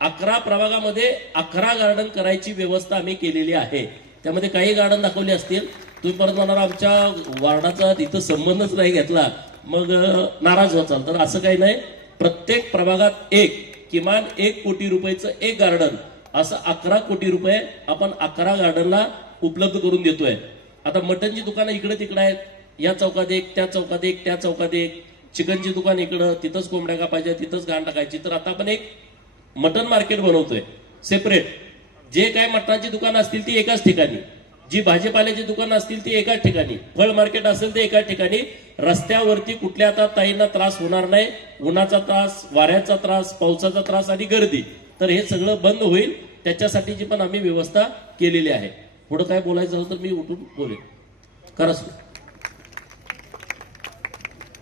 11 प्रभागामध्ये 11 गार्डन करायची व्यवस्था आम्ही केलेली आहे. त्यामध्ये काही गार्डन दाखवले असतील. तुम्ही परत म्हणाल आमच्या वार्डाचा तिथं संबंधच नाही घेतला मग नाराज व्हाल. तर असं काही नाही. प्रत्येक प्रभागात किमान 1 कोटी रुपयाचं एक गार्डन, असं 11 कोटी रुपये आपण 11 गार्डनला उपलब्ध करून देतोय. आता मटनची दुकानं इकडे तिकडे आहेत. या चौकात एक, त्या चौकात एक, त्या चौकात एक. चिकनची दुकान इकडं, तिथंच कोंबड्या कापायच्या, तिथंच घाण टाकायची. तर आता आपण एक मटन मार्केट बनवतोय सेपरेट. जे काय मटणाची दुकानं असतील ती एकाच ठिकाणी, जी भाजीपाल्याची दुकानं असतील ती एकाच ठिकाणी, फळ मार्केट असेल ते एकाच ठिकाणी. रस्त्यावरती कुठल्या आता ताईंना त्रास होणार नाही. उन्हाचा त्रास, वाऱ्याचा त्रास, पावसाचा त्रास आणि गर्दी. तर हे सगळं बंद होईल. त्याच्यासाठीची पण आम्ही व्यवस्था केलेली आहे. पुढं काय बोलायचं झालं तर मी उठून बोलेन. करा सुरू.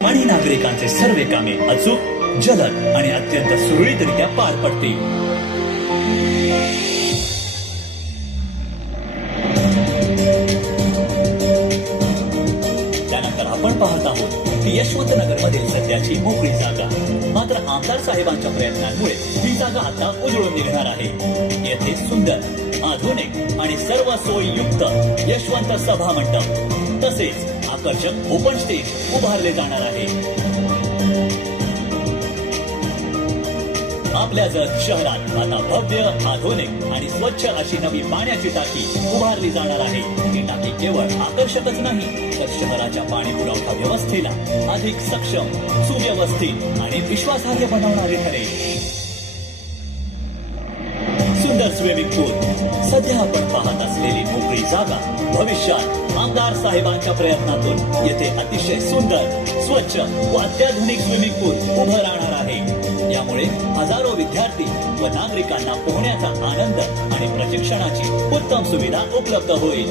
आणि नागरिकांचे सर्व कामे अचूक, जलद आणि अत्यंत सुरळीतरित्या पार पडतील. त्यानंतर आपण पाहत आहोत की यशवंतनगरमधील सध्याची मोकळी जागा. मात्र आमदार साहेबांच्या प्रयत्नांमुळे ही जागा आता उजळून निघणार आहे. येथे सुंदर, आधुनिक आणि सर्व सोयीयुक्त यशवंत सभा मंडप तसेच आकर्षक ओपन स्टेज उभारले जाणार आहे. आपल्या जत शहरात आता भव्य, आधुनिक आणि स्वच्छ अशी नवी पाण्याची टाकी उभारली जाणार आहे. ही टाकी केवळ आकर्षकच नाही तर शहराच्या पाणी पुरवठा व्यवस्थेला अधिक सक्षम, सुव्यवस्थित आणि विश्वासार्ह बनवणारी ठरेल. सुंदर स्विमिंग पूल, सध्या आपण पाहत असलेली मोकळी जागा भविष्यात आमदार साहेबांच्या प्रयत्नातून येथे अतिशय सुंदर, स्वच्छ व अत्याधुनिक स्विमिंग पूल उभं राहणार आहे. यामुळे हजारो विद्यार्थी व नागरिकांना पोहण्याचा आनंद आणि प्रशिक्षणाची उत्तम सुविधा उपलब्ध होईल.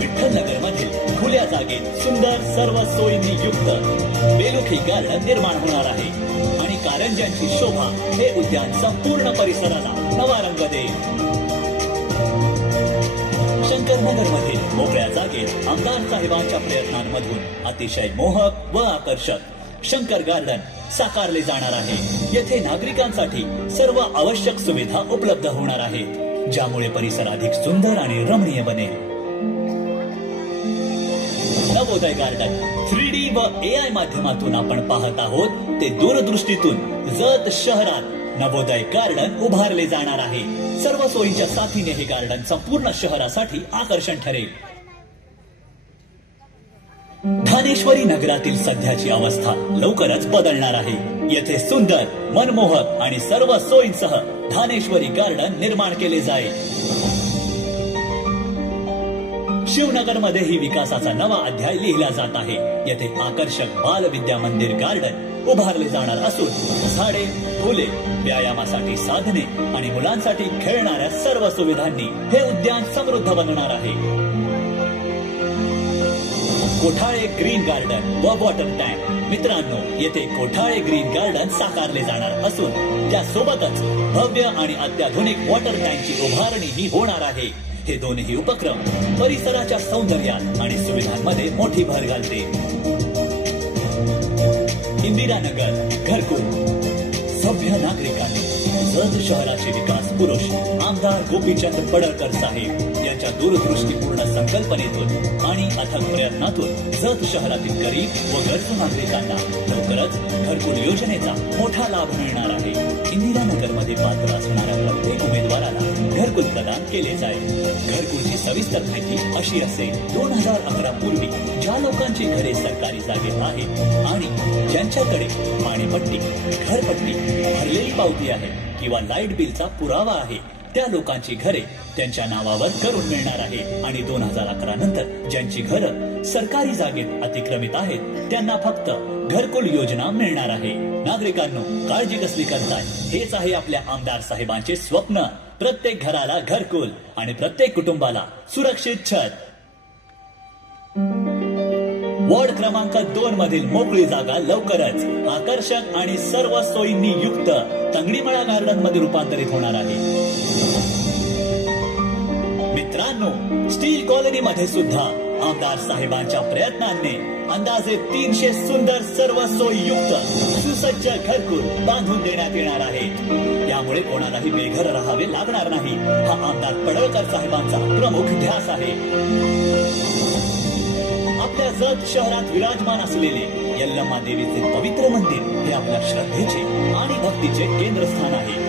विठ्ठलनगरमधील खुल्या जागेत सुंदर, सर्व सोयींनी युक्त बेलुखी गार्डन निर्माण होणार आहे आणि कारंज्यांची शोभा हे उद्यान संपूर्ण परिसराला नवा रंग देईल. शंकरनगरमधील मोकळ्या जागेत आमदार साहेबांच्या प्रयत्नांमधून अतिशय मोहक व आकर्षक शंकर गार्डन साकारले जाणार आहे. येथे नागरिकांसाठी सर्व आवश्यक सुविधा उपलब्ध होणार आहेत, ज्यामुळे परिसर अधिक सुंदर आणि रमणीय बनेल. नवोदय गार्डन 3D व AI माध्यमातून आपण पाहत आहोत ते दूरदृष्टीतून जत शहरात नवोदय गार्डन उभारले जाणार आहे. सर्व सोयींच्या साथीने हे गार्डन संपूर्ण शहरासाठी आकर्षण ठरेल. धानेश्वरी नगरातील सध्याची अवस्था लवकरच बदलणार आहे. येथे सुंदर, मनमोहक आणि सर्व सोयींसह धानेश्वरी गार्डन निर्माण केले जाईल. शिवनगरमध्येही विकासाचा नवा अध्याय लिहिला जात आहे. येथे आकर्षक बाल विद्या मंदिर गार्डन उभारले जाणार असून झाडे, फुले, व्यायामासाठी साधने आणि मुलांसाठी खेळणाऱ्या सर्व सुविधांनी हे उद्यान समृद्ध बनणार आहे. कोठाळे ग्रीन गार्डन व वॉटर टँक, मित्रांनो, येथे कोठाळे ग्रीन गार्डन साकारले जाणार असून त्यासोबतच भव्य आणि अत्याधुनिक वॉटर टँकची उभारणीही होणार आहे. हे दोन्ही उपक्रम परिसराच्या सौंदर्यात आणि सुविधांमध्ये मोठी भर घालते. इंदिरानगर घरकुल, सभ्य नागरिकांनी जत शहराचे विकास पुरुष आमदार गोपीचंद पडळकर साहेब यांच्या दूरदृष्टीपूर्ण संकल्पनेतून आणि अथक प्रयत्नातून जत शहरातील गरीब व गरजू नागरिकांना लवकरच घरकुल योजनेचा मोठा लाभ मिळणार आहे. इंदिरानगरमध्ये पात्र असणाऱ्या प्रत्येक उमेदवाराला घरकुल प्रदान केले जाईल. घरकुलची सविस्तर माहिती अशी असेल: 2011 पूर्वी ज्या लोकांची घरे सरकारी जागेत आहेत आणि ज्यांच्याकडे पाणीपट्टी, घरपट्टी, भरलेली पावती आहे किंवा लाईट बिलचा पुरावा आहे, त्या लोकांची घरे त्यांच्या नावावर करून मिळणार आहे. आणि 2011 नंतर ज्यांची घरं सरकारी जागेत अतिक्रमित आहेत त्यांना फक्त घरकुल योजना मिळणार आहे. नागरिकांनो, काळजी कसली करताय? हेच आहे आपल्या आमदार साहेबांचे स्वप्न. प्रत्येक घराला घरकुल आणि प्रत्येक कुटुंबाला सुरक्षित छत. वॉर्ड क्रमांक 2 मधील मोकळी जागा लवकरच आकर्षक आणि सर्व सोयींनी युक्त तंगडीमळा गार्डन मध्ये रूपांतरित होणार आहे. मित्रांनो, स्टील कॉलनी मध्ये सुद्धा आमदार साहेबांच्या प्रयत्नांनी अंदाजे 300 सुंदर सर्व सोयीयुक्त सुसज्ज घरकुल बांधून देण्यात येणार आहे. यामुळे कोणालाही बेघर राहावे लागणार नाही. हा आमदार पडळकर साहेबांचा प्रमुख ध्यास आहे. आपल्या जत शहरात विराजमान असलेले यल्लम्मा देवीचे पवित्र मंदिर हे आपल्या श्रद्धेचे आणि भक्तीचे केंद्रस्थान आहे.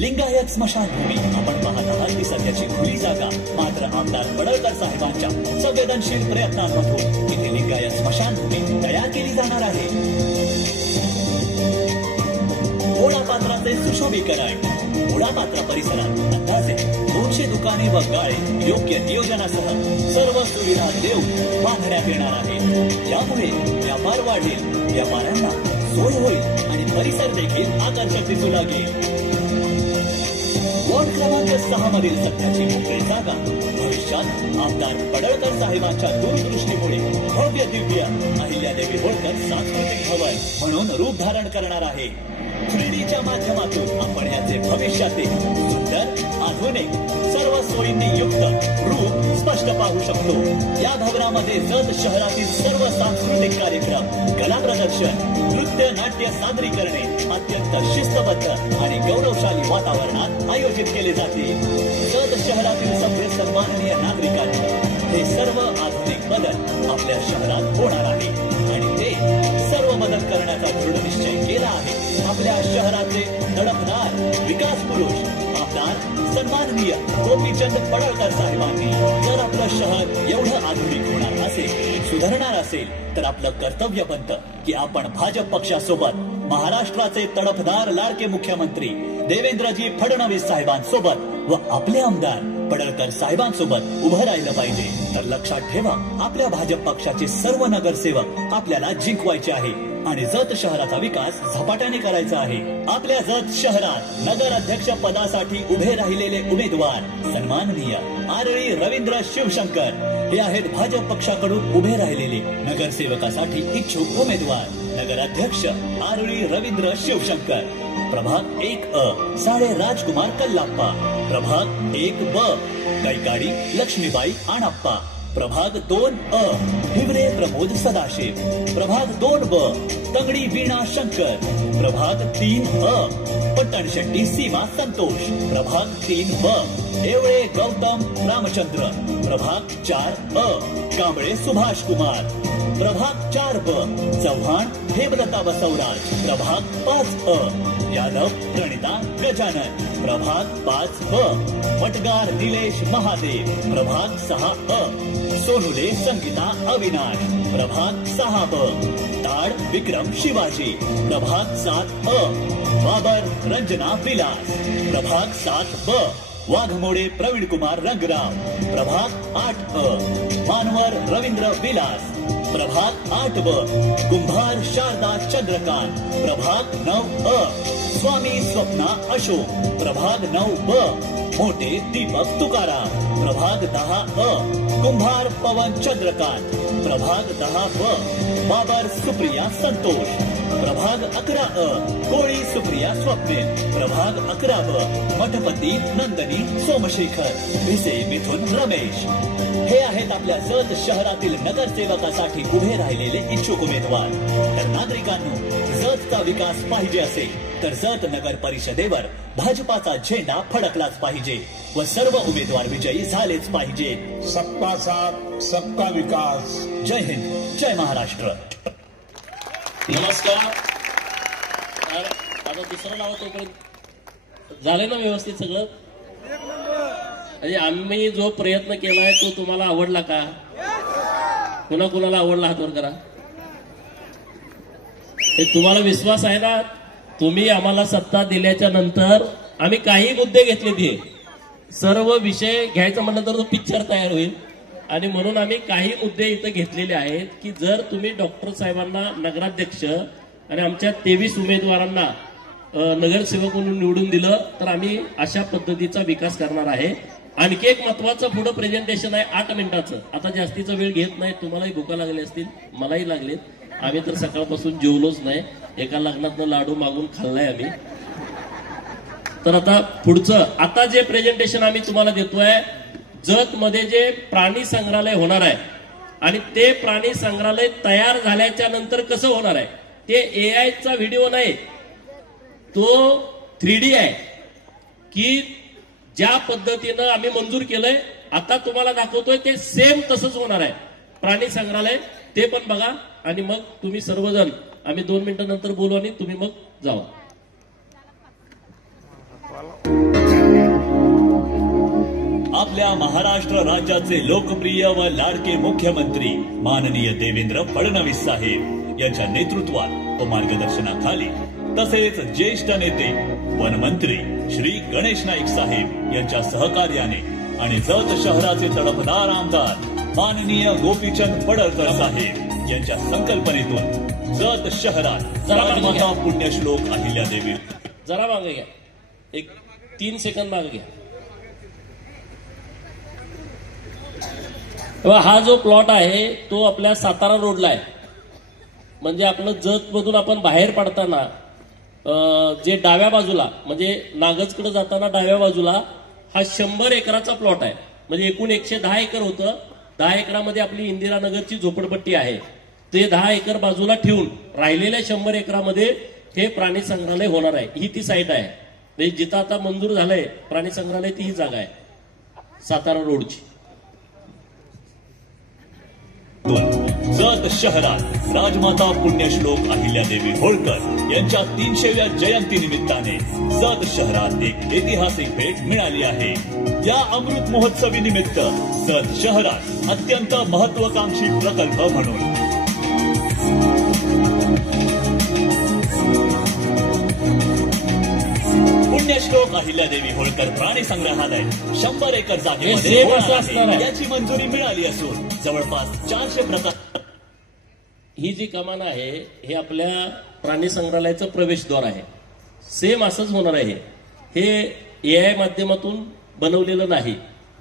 लिंगायत स्मशानभूमी आपण पाहत आहात ती सध्याची खुली जागा. मात्र आमदार पडळकर साहेबांच्या संवेदनशील प्रयत्नांमधून इथे लिंगायत स्मशानभूमी तयार केली जाणार आहे. घोडापात्राचे सुशोभीकरण. घोडापात्र परिसरात अंदाजे 200 दुकाने व गाळे योग्य नियोजनासह सर्व सुविधा देऊन बांधण्यात येणार आहे. यामुळे व्यापार वाढेल, व्यापाऱ्यांना सोय होईल आणि परिसर देखील आकर्षक दिसू लागेल. वॉर्ड क्रमांक 6 मधील सध्याची मोकळी जागा भविष्यात आमदार पडळकर साहेबांच्या दूरदृष्टीमुळे भव्य दिव्य अहिल्यादेवी होळकर सांस्कृतिक भवन म्हणून रूप धारण करणार आहे. 3Dच्या माध्यमातून आपण याचे भविष्यातील सुंदर, आधुनिक, सर्व सोयींनी युक्त रूप स्पष्ट पाहू शकतो. या भवनामध्ये जत शहरातील सर्व सांस्कृतिक कार्यक्रम, कला प्रदर्शन, नृत्य, नाट्य सादरीकरणे अत्यंत शिस्तबद्ध आणि गौरवशाली वातावरणात आयोजित केले जातील. जत शहरातील सभ्य सन्माननीय नागरिकांनी हे सर्व आधुनिक बदल आपल्या शहरात होणार आहे आणि ते सर्व मदत करण्याचा दृढ निश्चय केला आहे. आपल्या शहराचे धडकदार विकास पुरुष आमदार सन्माननीय गोपीचंद पडळकर साहेबांनी जर आपलं शहर एवढं आधुनिक होणार असेल, सुधारणार असेल, तर आपलं कर्तव्य बनतं की आपण भाजप पक्षासोबत महाराष्ट्राचे तडफदार लाडके मुख्यमंत्री देवेंद्रजी फडणवीस साहेबांसोबत व आपले आमदार पडळकर साहेबांसोबत उभं राहिलं पाहिजे. तर लक्षात ठेवा, आपल्या भाजप पक्षाचे सर्व नगरसेवक आपल्याला जिंकवायचे आहे आणि जत शहराचा विकास झपाट्याने करायचा आहे. आपल्या जत शहरात नगराध्यक्ष पदासाठी उभे राहिलेले उमेदवार सन्माननीय आरळी रवींद्र शिवशंकर हे आहेत भाजप पक्षाकडून उभे राहिलेले नगरसेवकासाठी इच्छुक उमेदवार. नगराध्यक्ष आरळी रवींद्र शिवशंकर. प्रभाग 1 अ साडे राजकुमार कल्लाप्पा. प्रभाग 1 ब कैकाडी लक्ष्मीबाई आणप्पा. प्रभाग 2 अ हिवरे प्रमोद सदाशिव. प्रभाग 2 ब तंगडी वीणा शंकर. प्रभाग 3 अ पट्टणशेट्टी सीमा संतोष. प्रभाग 3 ब एवळे गौतम रामचंद्र. प्रभाग 4 अ कांबळे सुभाष कुमार. प्रभाग 4 ब चव्हाण हेमलता बसवराज. प्रभाग 5 अ यादव प्रणिता गजानन. प्रभाग 5 ब मटगार निलेश महादेव. प्रभाग 6 अ सोनुले संगीता अविनाश. प्रभाग 6 ब ताड विक्रम शिवाजी. प्रभाग 7 अ बाबर रंजना विलास. प्रभाग 7 ब वाघमोडे प्रवीण कुमार रंगराव. प्रभाग 8 अ मानवर रवींद्र विलास. प्रभाग 8 ब कुंभार शारदा चंद्रकांत. प्रभाग 9 अ स्वामी स्वप्ना अशोक. प्रभाग 9 ब मोठे दीपक तुकाराम. प्रभाग 10 अ कुंभार पवन चंद्रकांत. प्रभाग 10 ब बाबर सुप्रिया संतोष. प्रभाग 11 अ कोळी सुप्रिया स्वप्निल. प्रभाग 11 ब मठपती नंदनी सोमशेखर. भिसे मिथुन रमेश. हे आहेत आपल्या जत शहरातील नगरसेवकासाठी उभे राहिलेले इच्छुक उमेदवार. तर नागरिकांनो, जतचा विकास पाहिजे असेल तर जत नगर परिषदेवर भाजपाचा झेंडा फडकलाच पाहिजे व सर्व उमेदवार विजयी झालेच पाहिजे. सबका साथ सबका विकास. जय हिंद, जय महाराष्ट्र. नमस्कार. आता दुसरं नाव तोपर्यंत झालं ना व्यवस्थित सगळं? म्हणजे आम्ही जो प्रयत्न केलाय तो तुम्हाला आवडला का? कुणा कुणाला आवडला हात वर करा. हे तुम्हाला विश्वास आहे ना? तुम्ही आम्हाला सत्ता दिल्याच्या नंतर आम्ही काही मुद्दे घेतले ते सर्व विषय घ्यायचं म्हणलं तर तो पिक्चर तयार होईल आणि म्हणून आम्ही काही मुद्दे इथं घेतलेले आहेत की जर तुम्ही डॉक्टर साहेबांना नगराध्यक्ष आणि आमच्या 23 उमेदवारांना नगरसेवक म्हणून निवडून दिलं तर आम्ही अशा पद्धतीचा विकास करणार आहे. आणखी एक महत्वाचं पुढं प्रेझेंटेशन आहे 8 मिनिटाचं. आता जास्तीचा वेळ घेत नाही. तुम्हालाही भुका लागली असतील, मलाही लागलेत. आम्ही तर सकाळपासून जेवलोच नाही. एका लग्नातनं लाडू मागून खाल्लाय आम्ही. तर आता पुढचं आता जे प्रेझेंटेशन आम्ही तुम्हाला देतोय, जत मध्ये जे प्राणी संग्रहालय होणार आहे आणि ते प्राणी संग्रहालय तयार झाल्याच्या नंतर कसं होणार आहे ते AI चा व्हिडिओ नाही, तो 3D आहे. की ज्या पद्धतीनं आम्ही मंजूर केलंय आता तुम्हाला दाखवतोय ते सेम तसंच होणार आहे प्राणी संग्रहालय. ते पण बघा आणि मग तुम्ही सर्वजण आम्ही 2 मिनिटांनंतर बोलू आणि तुम्ही मग जावा. आपल्या महाराष्ट्र राज्याचे लोकप्रिय व लाडके मुख्यमंत्री माननीय देवेंद्र फडणवीस साहेब यांच्या नेतृत्वात व मार्गदर्शनाखाली तसेच ज्येष्ठ नेते वनमंत्री श्री गणेश नाईक साहेब यांच्या सहकार्याने आणि जत शहराचे तडफदार आमदार माननीय गोपीचंद पडळकर साहेब यांच्या संकल्पनेतून जत शहरात राजमाता पुण्यश्लोक अहिल्यादेवी जरा मागे घ्या, एक 3 सेकंद मागे घ्या. हा जो प्लॉट आहे तो आपल्या सातारा रोडला आहे. म्हणजे आपलं जत मधून आपण बाहेर पडताना जे डाव्या बाजूला म्हणजे नागजकडे जाताना डाव्या बाजूला हा 100 एकराचा प्लॉट आहे. म्हणजे एकूण 110 एकर होतं. 10 एकरामध्ये आपली इंदिरानगरची झोपडपट्टी आहे. ते 10 एकर बाजूला ठेवून राहिलेल्या 100 एकरामध्ये हे प्राणी संग्रहालय होणार आहे. ही ती साईट आहे. म्हणजे जिथं आता मंजूर झालंय प्राणी संग्रहालय ती ही जागा आहे सातारा रोडची. जत शहरात राजमाता पुण्यश्लोक अहिल्यादेवी होळकर यांच्या 300व्या जयंती निमित्ताने जत शहरात एक ऐतिहासिक भेट मिळाली आहे. या अमृत महोत्सवी निमित्त जत शहरात अत्यंत महत्वाकांक्षी प्रकल्प म्हणून पुण्यश्लोक अहिल्यादेवी होळकर प्राणी संग्रहालय 100 एकर जागेमध्ये होणार आहे. याची मंजुरी मिळाली असून जवळपास 400 प्रकार. ही जी कमान आहे हे आपल्या प्राणी संग्रहालयाचं प्रवेशद्वार आहे. सेम असंच होणार आहे. हे AI माध्यमातून बनवलेलं नाही,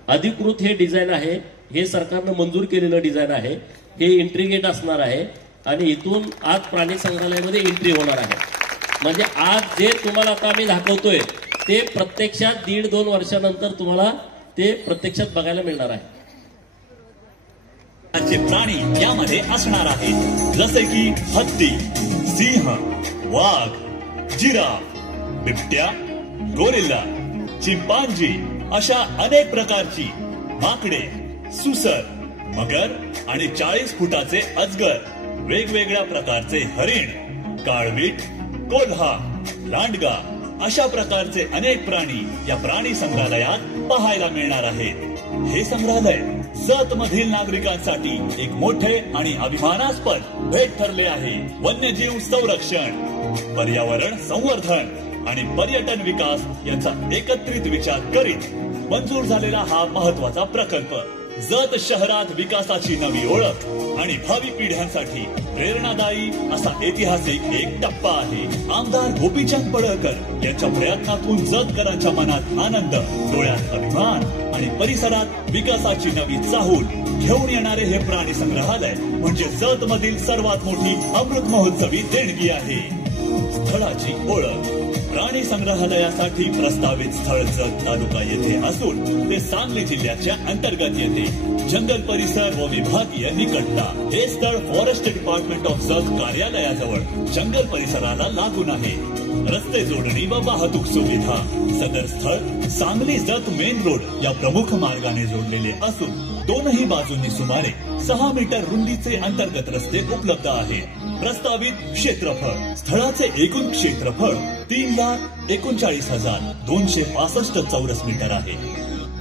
अधिकृत हे डिझाईन आहे. हे सरकारनं मंजूर केलेलं डिझाईन आहे. हे एंट्री गेट असणार आहे आणि इथून आज प्राणी संग्रहालयामध्ये एंट्री होणार आहे. म्हणजे आज जे तुम्हाला आता आम्ही दाखवतोय ते प्रत्यक्षात 1.5-2 वर्षानंतर तुम्हाला ते प्रत्यक्षात बघायला मिळणार आहे. प्राणी यामध्ये असणार आहेत जसे की हत्ती, सिंह, वाघ, जिराफ, बिबट्या, गोरिल्ला, चिंपांजी अशा अनेक प्रकारची माकडे, सुसर, मगर आणि 40 फुटाचे अजगर, वेगवेगळ्या प्रकारचे हरिण, काळवीट, कोल्हा, लांडगा अशा प्रकारचे अनेक प्राणी या प्राणी संग्रहालयात पाहायला मिळणार आहेत. हे संग्रहालय जत मधील नागरिकांसाठी एक मोठे आणि अभिमानास्पद भेट ठरले आहे. वन्यजीव संरक्षण, पर्यावरण संवर्धन आणि पर्यटन विकास यांचा एकत्रित विचार करीत मंजूर झालेला हा महत्वाचा प्रकल्प जत शहरात विकासाची नवी ओळख आणि भावी पिढ्यांसाठी प्रेरणादायी असा ऐतिहासिक एक टप्पा आहे. आमदार गोपीचंद पडळकर यांच्या प्रयत्नातून जतकरांच्या मनात आनंद, डोळ्यात अभिमान आणि परिसरात विकासाची नवी चाहूल घेऊन येणारे हे प्राणी संग्रहालय म्हणजे जत मधील सर्वात मोठी अमृत महोत्सवी देणगी आहे. स्थळाची ओळख. प्राणी संग्रहालयासाठी प्रस्तावित स्थळ जत तालुका येथे असून ते सांगली जिल्ह्याच्या अंतर्गत येते. जंगल परिसर व विभागीय निकटता. हे स्थळ फॉरेस्ट डिपार्टमेंट ऑफ जत कार्यालयाजवळ जंगल परिसराला लागून आहे. रस्ते जोडणी व वाहतूक सुविधा. सदर स्थळ सांगली जत मेन रोड या प्रमुख मार्गाने जोडलेले असून दोनही बाजूंनी सुमारे 6 मीटर रुंदीचे अंतर्गत रस्ते उपलब्ध आहेत. प्रस्तावित क्षेत्रफळ. स्थळाचे एकूण क्षेत्रफळ 3,39,265 चौरस मीटर आहे.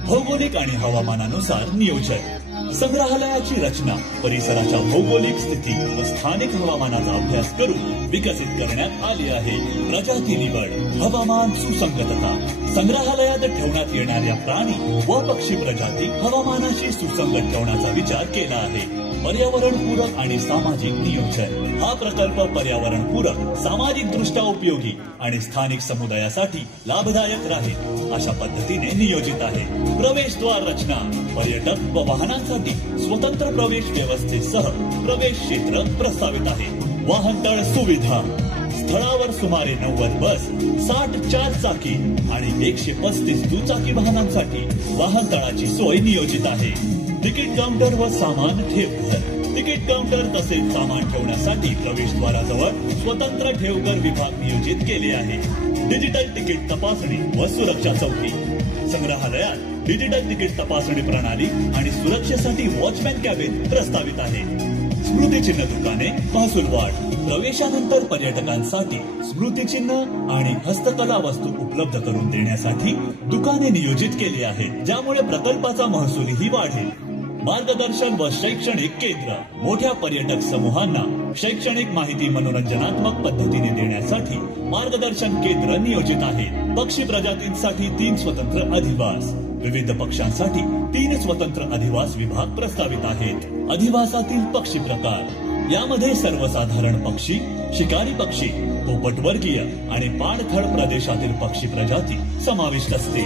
भौगोलिक आणि हवामानानुसार नियोजन. संग्रहालयाची रचना परिसराच्या भौगोलिक स्थिती व स्थानिक हवामानाचा अभ्यास करून विकसित करण्यात आली आहे. प्रजाती निवड. हवामान सुसंगतता. संग्रहालयात ठेवण्यात येणाऱ्या प्राणी व पक्षी प्रजाती हवामानाशी सुसंगत ठेवण्याचा विचार केला आहे. पर्यावरणपूरक आणि सामाजिक नियोजन। हा प्रकल्प पर्यावरणपूरक, सामाजिक दृष्ट्या उपयोगी आणि स्थानिक समुदायासाठी लाभदायक राहील अशा पद्धतीने नियोजित आहे। प्रवेशद्वार रचना, पर्यटक व वाहनांसाठी स्वतंत्र प्रवेश व्यवस्थेसह प्रवेश क्षेत्र प्रस्तावित आहे। वाहनतळ सुविधा, स्थळावर सुमारे 90 बस, 60 4 चाकी आणि 135 दुचाकी वाहनांसाठी वाहनतळाची सोय नियोजित आहे। तिकीट काउंटर व सामान ठेवघर, तिकीट काउंटर तसेच सामान ठेवण्यासाठी प्रवेशद्वाराजवळ स्वतंत्र ठेवघर विभाग नियोजित केले आहे। डिजिटल तिकीट तपासणी व सुरक्षा चौकी, संग्रहालयात डिजिटल तिकीट तपासणी प्रणाली आणि सुरक्षेसाठी वॉचमॅन कॅबिन प्रस्तावित आहे। स्मृतिचिन्ह दुकाने, महसूल वाढ, प्रवेशानंतर पर्यटकांसाठी स्मृतिचिन्ह आणि हस्तकला वस्तू उपलब्ध करून देण्यासाठी दुकाने नियोजित केली आहेत, ज्यामुळे प्रकल्पाचा महसूलही वाढेल। मार्गदर्शन व शैक्षणिक केंद्र, मोठ्या पर्यटक समूहांना शैक्षणिक माहिती मनोरंजनात्मक पद्धतीने देण्यासाठी मार्गदर्शन केंद्र नियोजित आहे। पक्षी प्रजातींसाठी 3 स्वतंत्र अधिवास, विविध पक्ष्यांसाठी 3 स्वतंत्र अधिवास विभाग प्रस्तावित आहेत। अधिवासातील पक्षी प्रकार, यामध्ये सर्वसाधारण पक्षी, शिकारी पक्षी, पोपटवर्गीय आणि पाणथळ प्रदेशातील पक्षी प्रजाती समाविष्ट असते।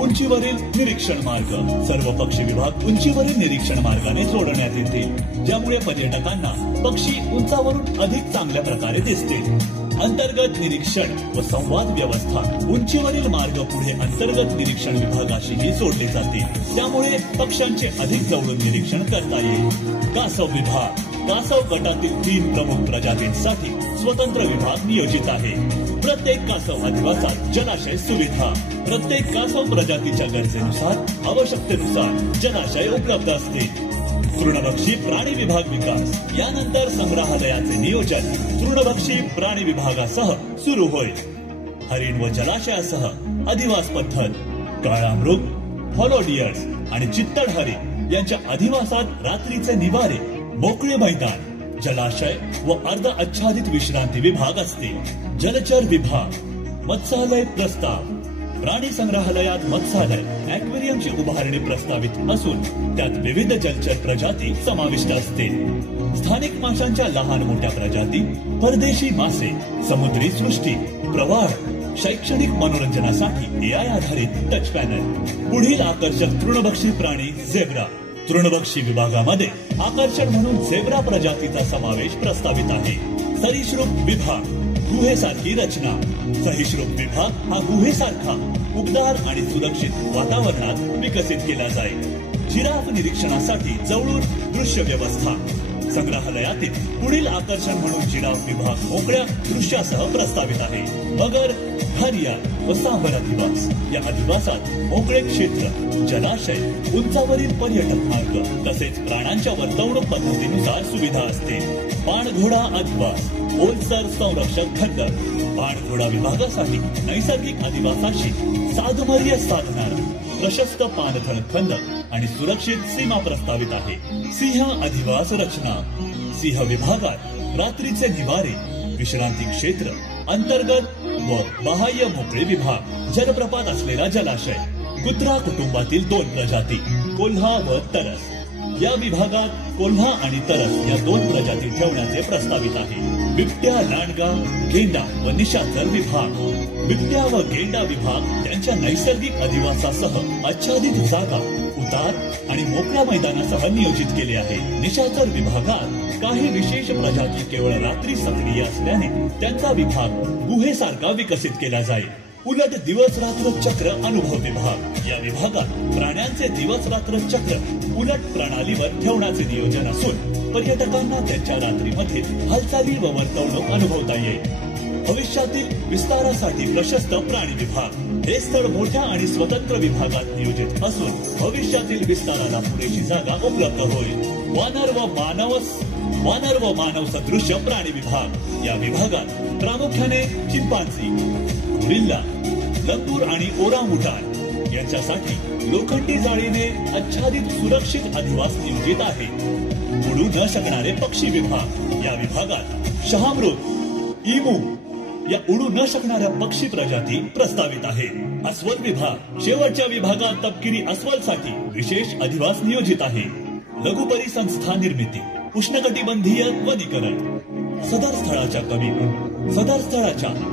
उंचीवरील निरीक्षण मार्ग, सर्व पक्षी विभाग उंचीवरील निरीक्षण मार्गाने जोडण्यात येतील, ज्यामुळे पर्यटकांना पक्षी उंचावरून अधिक चांगल्या प्रकारे दिसतील। अंतर्गत निरीक्षण व संवाद व्यवस्था, उंचीवरील मार्ग पुढे अंतर्गत निरीक्षण विभागाशीही जोडले जातील, त्यामुळे पक्ष्यांचे अधिक जवळून निरीक्षण करता येईल। कासव विभाग, कासव गटातील 3 प्रमुख प्रजातींसाठी स्वतंत्र विभाग नियोजित आहे। प्रत्येक कासव अधिवासात जलाशय सुविधा, प्रत्येक कासव प्रजातीच्या गरजेनुसार आवश्यकतेनुसार जलाशय उपलब्ध असते। तृणभक्षी प्राणी विभाग विकास, यानंतर संग्रहालयाचे नियोजन तृणभक्षी प्राणी विभागासह सुरू होईल। हरिण व जलाशयासह अधिवास पद्धत, काळा मृग, हॉलोडियर्स आणि चित्तड हरिण यांच्या अधिवासात रात्रीचे निवारे, मोकळे मैदान, जलाशय व अर्ध आच्छादित विश्रांती विभाग असतील। जलचर विभाग, मत्स्यालय प्रस्ताव, प्राणी संग्रहालयात मत्स्यालय, ॲक्वेरियमची उभारणी प्रस्तावित असून त्यात विविध जलचर प्रजाती समाविष्ट असतील। स्थानिक माशांच्या लहान मोठ्या प्रजाती, परदेशी मासे, समुद्री सृष्टी, प्रवाळ, शैक्षणिक मनोरंजनासाठी AI आधारित टच पॅनल। पुढील आकर्षक तृणभक्षी प्राणी झेब्रा, तृणभक्षी विभागामध्ये आकर्षण म्हणून झेब्रा प्रजातीचा समावेश प्रस्तावित आहे। सरीसृप विभाग, गुहेसारखी रचना, सरीसृप विभाग हा गुहेसारखा उबदार आणि सुरक्षित वातावरणात विकसित केला जाईल। जिराफ निरीक्षणासाठी जवळून दृश्य व्यवस्था, संग्रहालयातील पुढील आकर्षण म्हणून जिराफ विभाग मोकळ्या दृश्यासह प्रस्तावित आहे। मगर, घारियाल व सांबर अधिवास, या अधिवासात मोकळे क्षेत्र, जलाशय, उंचावरील पर्यटक मार्ग तसेच प्राण्यांच्या वर्तवणूक पद्धतीनुसार सुविधा असते। पाणघोडा अधिवास, ओलसर संरक्षक खंडक, पाणघोडा विभागासाठी नैसर्गिक अधिवासाशी साधमर्य साधणारा प्रशस्त पाणथळ खंडक आणि सुरक्षित सीमा प्रस्तावित आहे। सिंह अधिवास रचना, सिंह विभागात रात्रीचे निवारे, विश्रांती क्षेत्र, अंतर्गत व बाह्य मोकळे विभाग, जलप्रपात असलेला जलाशय। कुत्रा कुटुंबातील 2 प्रजाती, कोल्हा व तरस, या विभागात कोल्हा आणि तरस या 2 प्रजाती ठेवण्याचे प्रस्तावित आहे। बिबट्या, लांडगा, गेंडा व निशाचर विभाग, बिबट्या व गेंडा विभाग त्यांच्या नैसर्गिक अधिवासासह आच्छादित जागा, उतार आणि मोकळ्या मैदानासह नियोजित केले आहे। निशाचर विभागात काही विशेष प्रजाती केवळ रात्री सक्रिय असल्याने त्यांचा विभाग गुहेसारखा विकसित केला जाईल। उलट दिवस रात्र चक्र अनुभव विभाग, या विभागात प्राण्यांचे दिवस रात्र चक्र उलट प्रणालीवर ठेवण्याचे नियोजन असून पर्यटकांना त्यांच्या रात्रीमध्ये हालचाली व वर्तवणूक अनुभवता येईल। भविष्यातील विस्तारासाठी प्रशस्त प्राणी विभाग, हे स्थळ मोठ्या आणि स्वतंत्र विभागात नियोजित असून भविष्यातील विस्ताराला पुरेशी जागा उपलब्ध होईल। वानर व मानव सदृश्य प्राणी विभाग, या विभागात प्रामुख्याने चिंपांझी, गोरिल्ला, लंगूर आणि ओरांगुटान यांच्यासाठी लोखंडी जाळीने आच्छादित सुरक्षित अधिवास नियोजित आहे। उडू न शकणारे पक्षी विभाग, या विभागात शहामृग, इमू या उडू न शकणाऱ्या पक्षी प्रजाती प्रस्तावित आहेत। अस्वल विभाग, शेवटच्या विभागात तपकिरी अस्वलसाठी विशेष अधिवास नियोजित आहे। लघु परिसंस्था निर्मिती, उष्णकटिबंधीय वनीकरण. सदर स्थळाच्या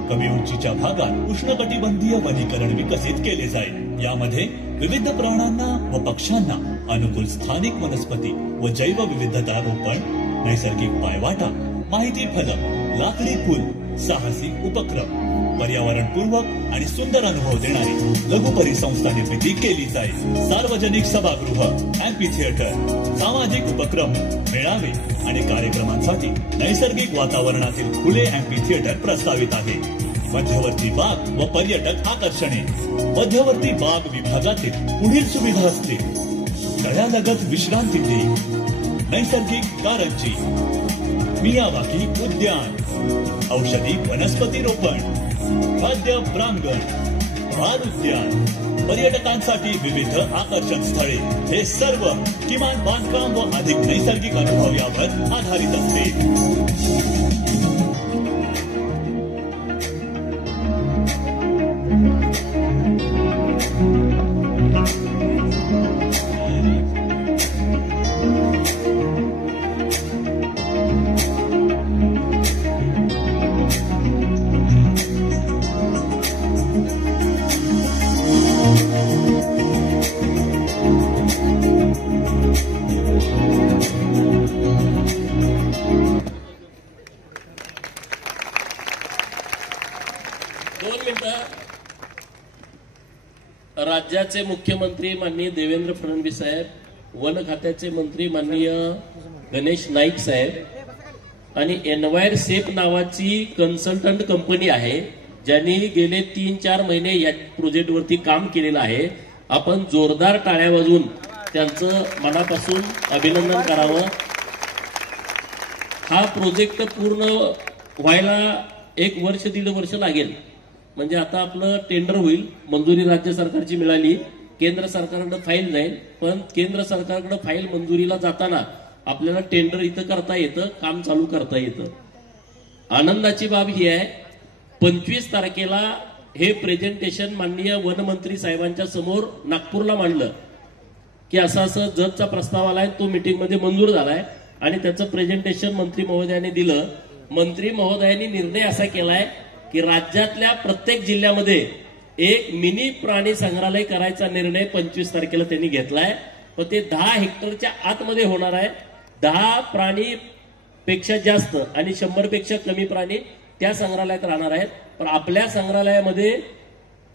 कमी उंचीच्या भागात उष्णकटिबंधीय वनीकरण विकसित केले जाईल. यामध्ये विविध प्राण्यांना व पक्ष्यांना अनुकूल स्थानिक वनस्पती व जैवविविधता रोपण, नैसर्गिक पायवाटा, माहिती फलक, लाकडी पूल, साहसी उपक्रम, पर्यावरणपूर्वक आणि सुंदर अनुभव देणारी लघु परिसंस्था निर्मिती केली जाईल. सार्वजनिक सभागृह, अँपी थिएटर, सामाजिक उपक्रम, मेळावे आणि कार्यक्रमांसाठी नैसर्गिक वातावरणातील खुले अँपी थिएटर प्रस्तावित आहे. मध्यवर्ती बाग व पर्यटक आकर्षणे. मध्यवर्ती बाग विभागातील पुढील सुविधा असतील: तळ्यालगत विश्रांतीगृह, नैसर्गिक कारंजी, मियावाकी उद्यान, औषधी वनस्पती रोपण, खाद्य प्रांगण, बाल उद्यान, पर्यटकांसाठी विविध आकर्षण स्थळे. हे सर्व किमान बांधकाम व अधिक नैसर्गिक अनुभव यावर आधारित असते. राज्याचे मुख्यमंत्री माननीय देवेंद्र फडणवीस साहेब, वन खात्याचे मंत्री माननीय गणेश नाईक साहेब आणि एनवायर सेफ नावाची कन्सल्टंट कंपनी आहे ज्यांनी गेले 3-4 महिने या प्रोजेक्टवरती काम केलेलं आहे. आपण जोरदार टाळ्या वाजवून त्यांचं मनापासून अभिनंदन करावं. हा प्रोजेक्ट पूर्ण व्हायला 1 वर्ष 1.5 वर्ष लागेल. म्हणजे आता आपलं टेंडर होईल, मंजुरी राज्य सरकारची मिळाली, केंद्र सरकारकडे फाईल जाईल. पण केंद्र सरकारकडे फाईल मंजुरीला जाताना आपल्याला टेंडर इथं करता येतं, काम चालू करता येतं. आनंदाची बाब ही आहे, 25 तारखेला हे प्रेझेंटेशन माननीय वनमंत्री साहेबांच्या समोर नागपूरला मांडलं की असं जतचा प्रस्ताव आलाय, तो मीटिंगमध्ये मंजूर झालाय आणि त्याचं प्रेझेंटेशन मंत्री महोदयांनी दिलं. मंत्री महोदयांनी निर्णय असा केलाय की राज्यातल्या प्रत्येक जिल्ह्यामध्ये एक मिनी प्राणी संग्रहालय करायचा निर्णय 25 तारखेला त्यांनी घेतलाय. पण ते 10 हेक्टरच्या आतमध्ये होणार आहे. 10 प्राणी पेक्षा जास्त आणि 100 पेक्षा कमी प्राणी त्या संग्रहालयात राहणार आहेत. पण आपल्या संग्रहालयामध्ये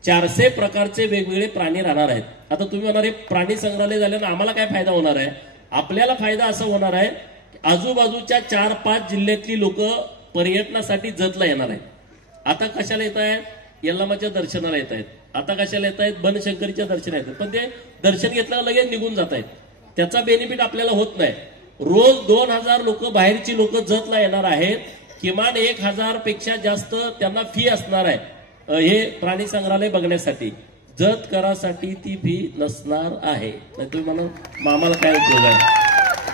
400 प्रकारचे वेगवेगळे प्राणी राहणार आहेत. आता तुम्ही म्हणणार हे प्राणी संग्रहालय झाल्यानं आम्हाला काय फायदा होणार आहे? आपल्याला फायदा असा होणार आहे, आजूबाजूच्या 4-5 जिल्ह्यातली लोक पर्यटनासाठी जतला येणार आहेत. आता कशाला येत आहेत? यल्लामाच्या दर्शनाला येत आहेत. आता कशाला येत आहेत? बनशंकरीच्या दर्शनाला येत आहेत. पण ते दर्शन घेतल्यावर लगेच निघून जात आहेत. त्याचा बेनिफिट आपल्याला होत नाही. रोज 2000 लोक, बाहेरची लोक जतला येणार आहेत. किमान 1000 पेक्षा जास्त त्यांना फी असणार आहे हे प्राणी संग्रहालय बघण्यासाठी. जत करासाठी ती फी नसणार आहे. नाही तुम्ही म्हणा आम्हाला काय उपयोग आहे?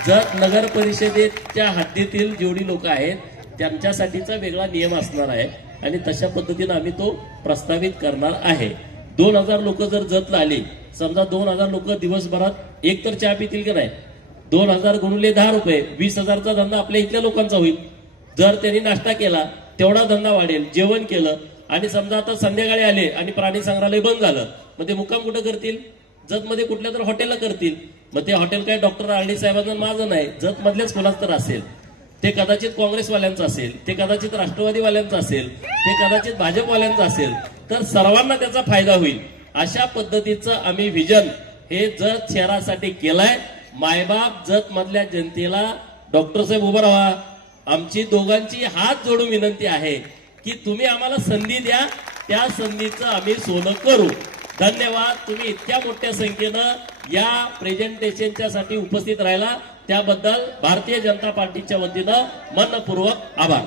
जत नगर परिषदेच्या हद्दीतील जेवढी लोक आहेत त्यांच्यासाठीचा वेगळा नियम असणार आहे आणि तशा पद्धतीने आम्ही तो प्रस्तावित करणार आहे. 2000 लोक जर जतला आली, समजा 2000 लोक दिवसभरात एक तर चहा पितील की नाही, 2000 गुणिले 10 रुपये, 20,000चा धंदा आपल्या इथल्या लोकांचा होईल. जर त्यांनी नाश्ता केला तेवढा धंदा वाढेल. जेवण केलं आणि समजा आता संध्याकाळी आले आणि प्राणी संग्रहालय बंद झालं, मग ते मुक्काम कुठं करतील? जतमध्ये कुठल्या तर हॉटेलला करतील. मग ते हॉटेल काय डॉक्टर आरडी साहेबांचं माझं नाही, जत मधल्याच कोणाच तर असेल. ते कदाचित काँग्रेसवाल्यांचं असेल, ते कदाचित राष्ट्रवादीवाल्यांचं असेल, ते कदाचित भाजपवाल्यांचं असेल. तर सर्वांना त्याचा फायदा होईल. अशा पद्धतीचं आम्ही व्हिजन हे जत शहरासाठी केलंय. मायबाप जत मधल्या जनतेला डॉक्टर साहेब उभं राहा. आमची दोघांची हात जोडून विनंती आहे की तुम्ही आम्हाला संधी द्या, त्या संधीचं आम्ही सोनं करू. धन्यवाद. तुम्ही इतक्या मोठ्या संख्येनं या प्रेझेंटेशनच्या साठी उपस्थित राहिला त्याबद्दल भारतीय जनता पार्टीच्या वतीनं मनपूर्वक आभार.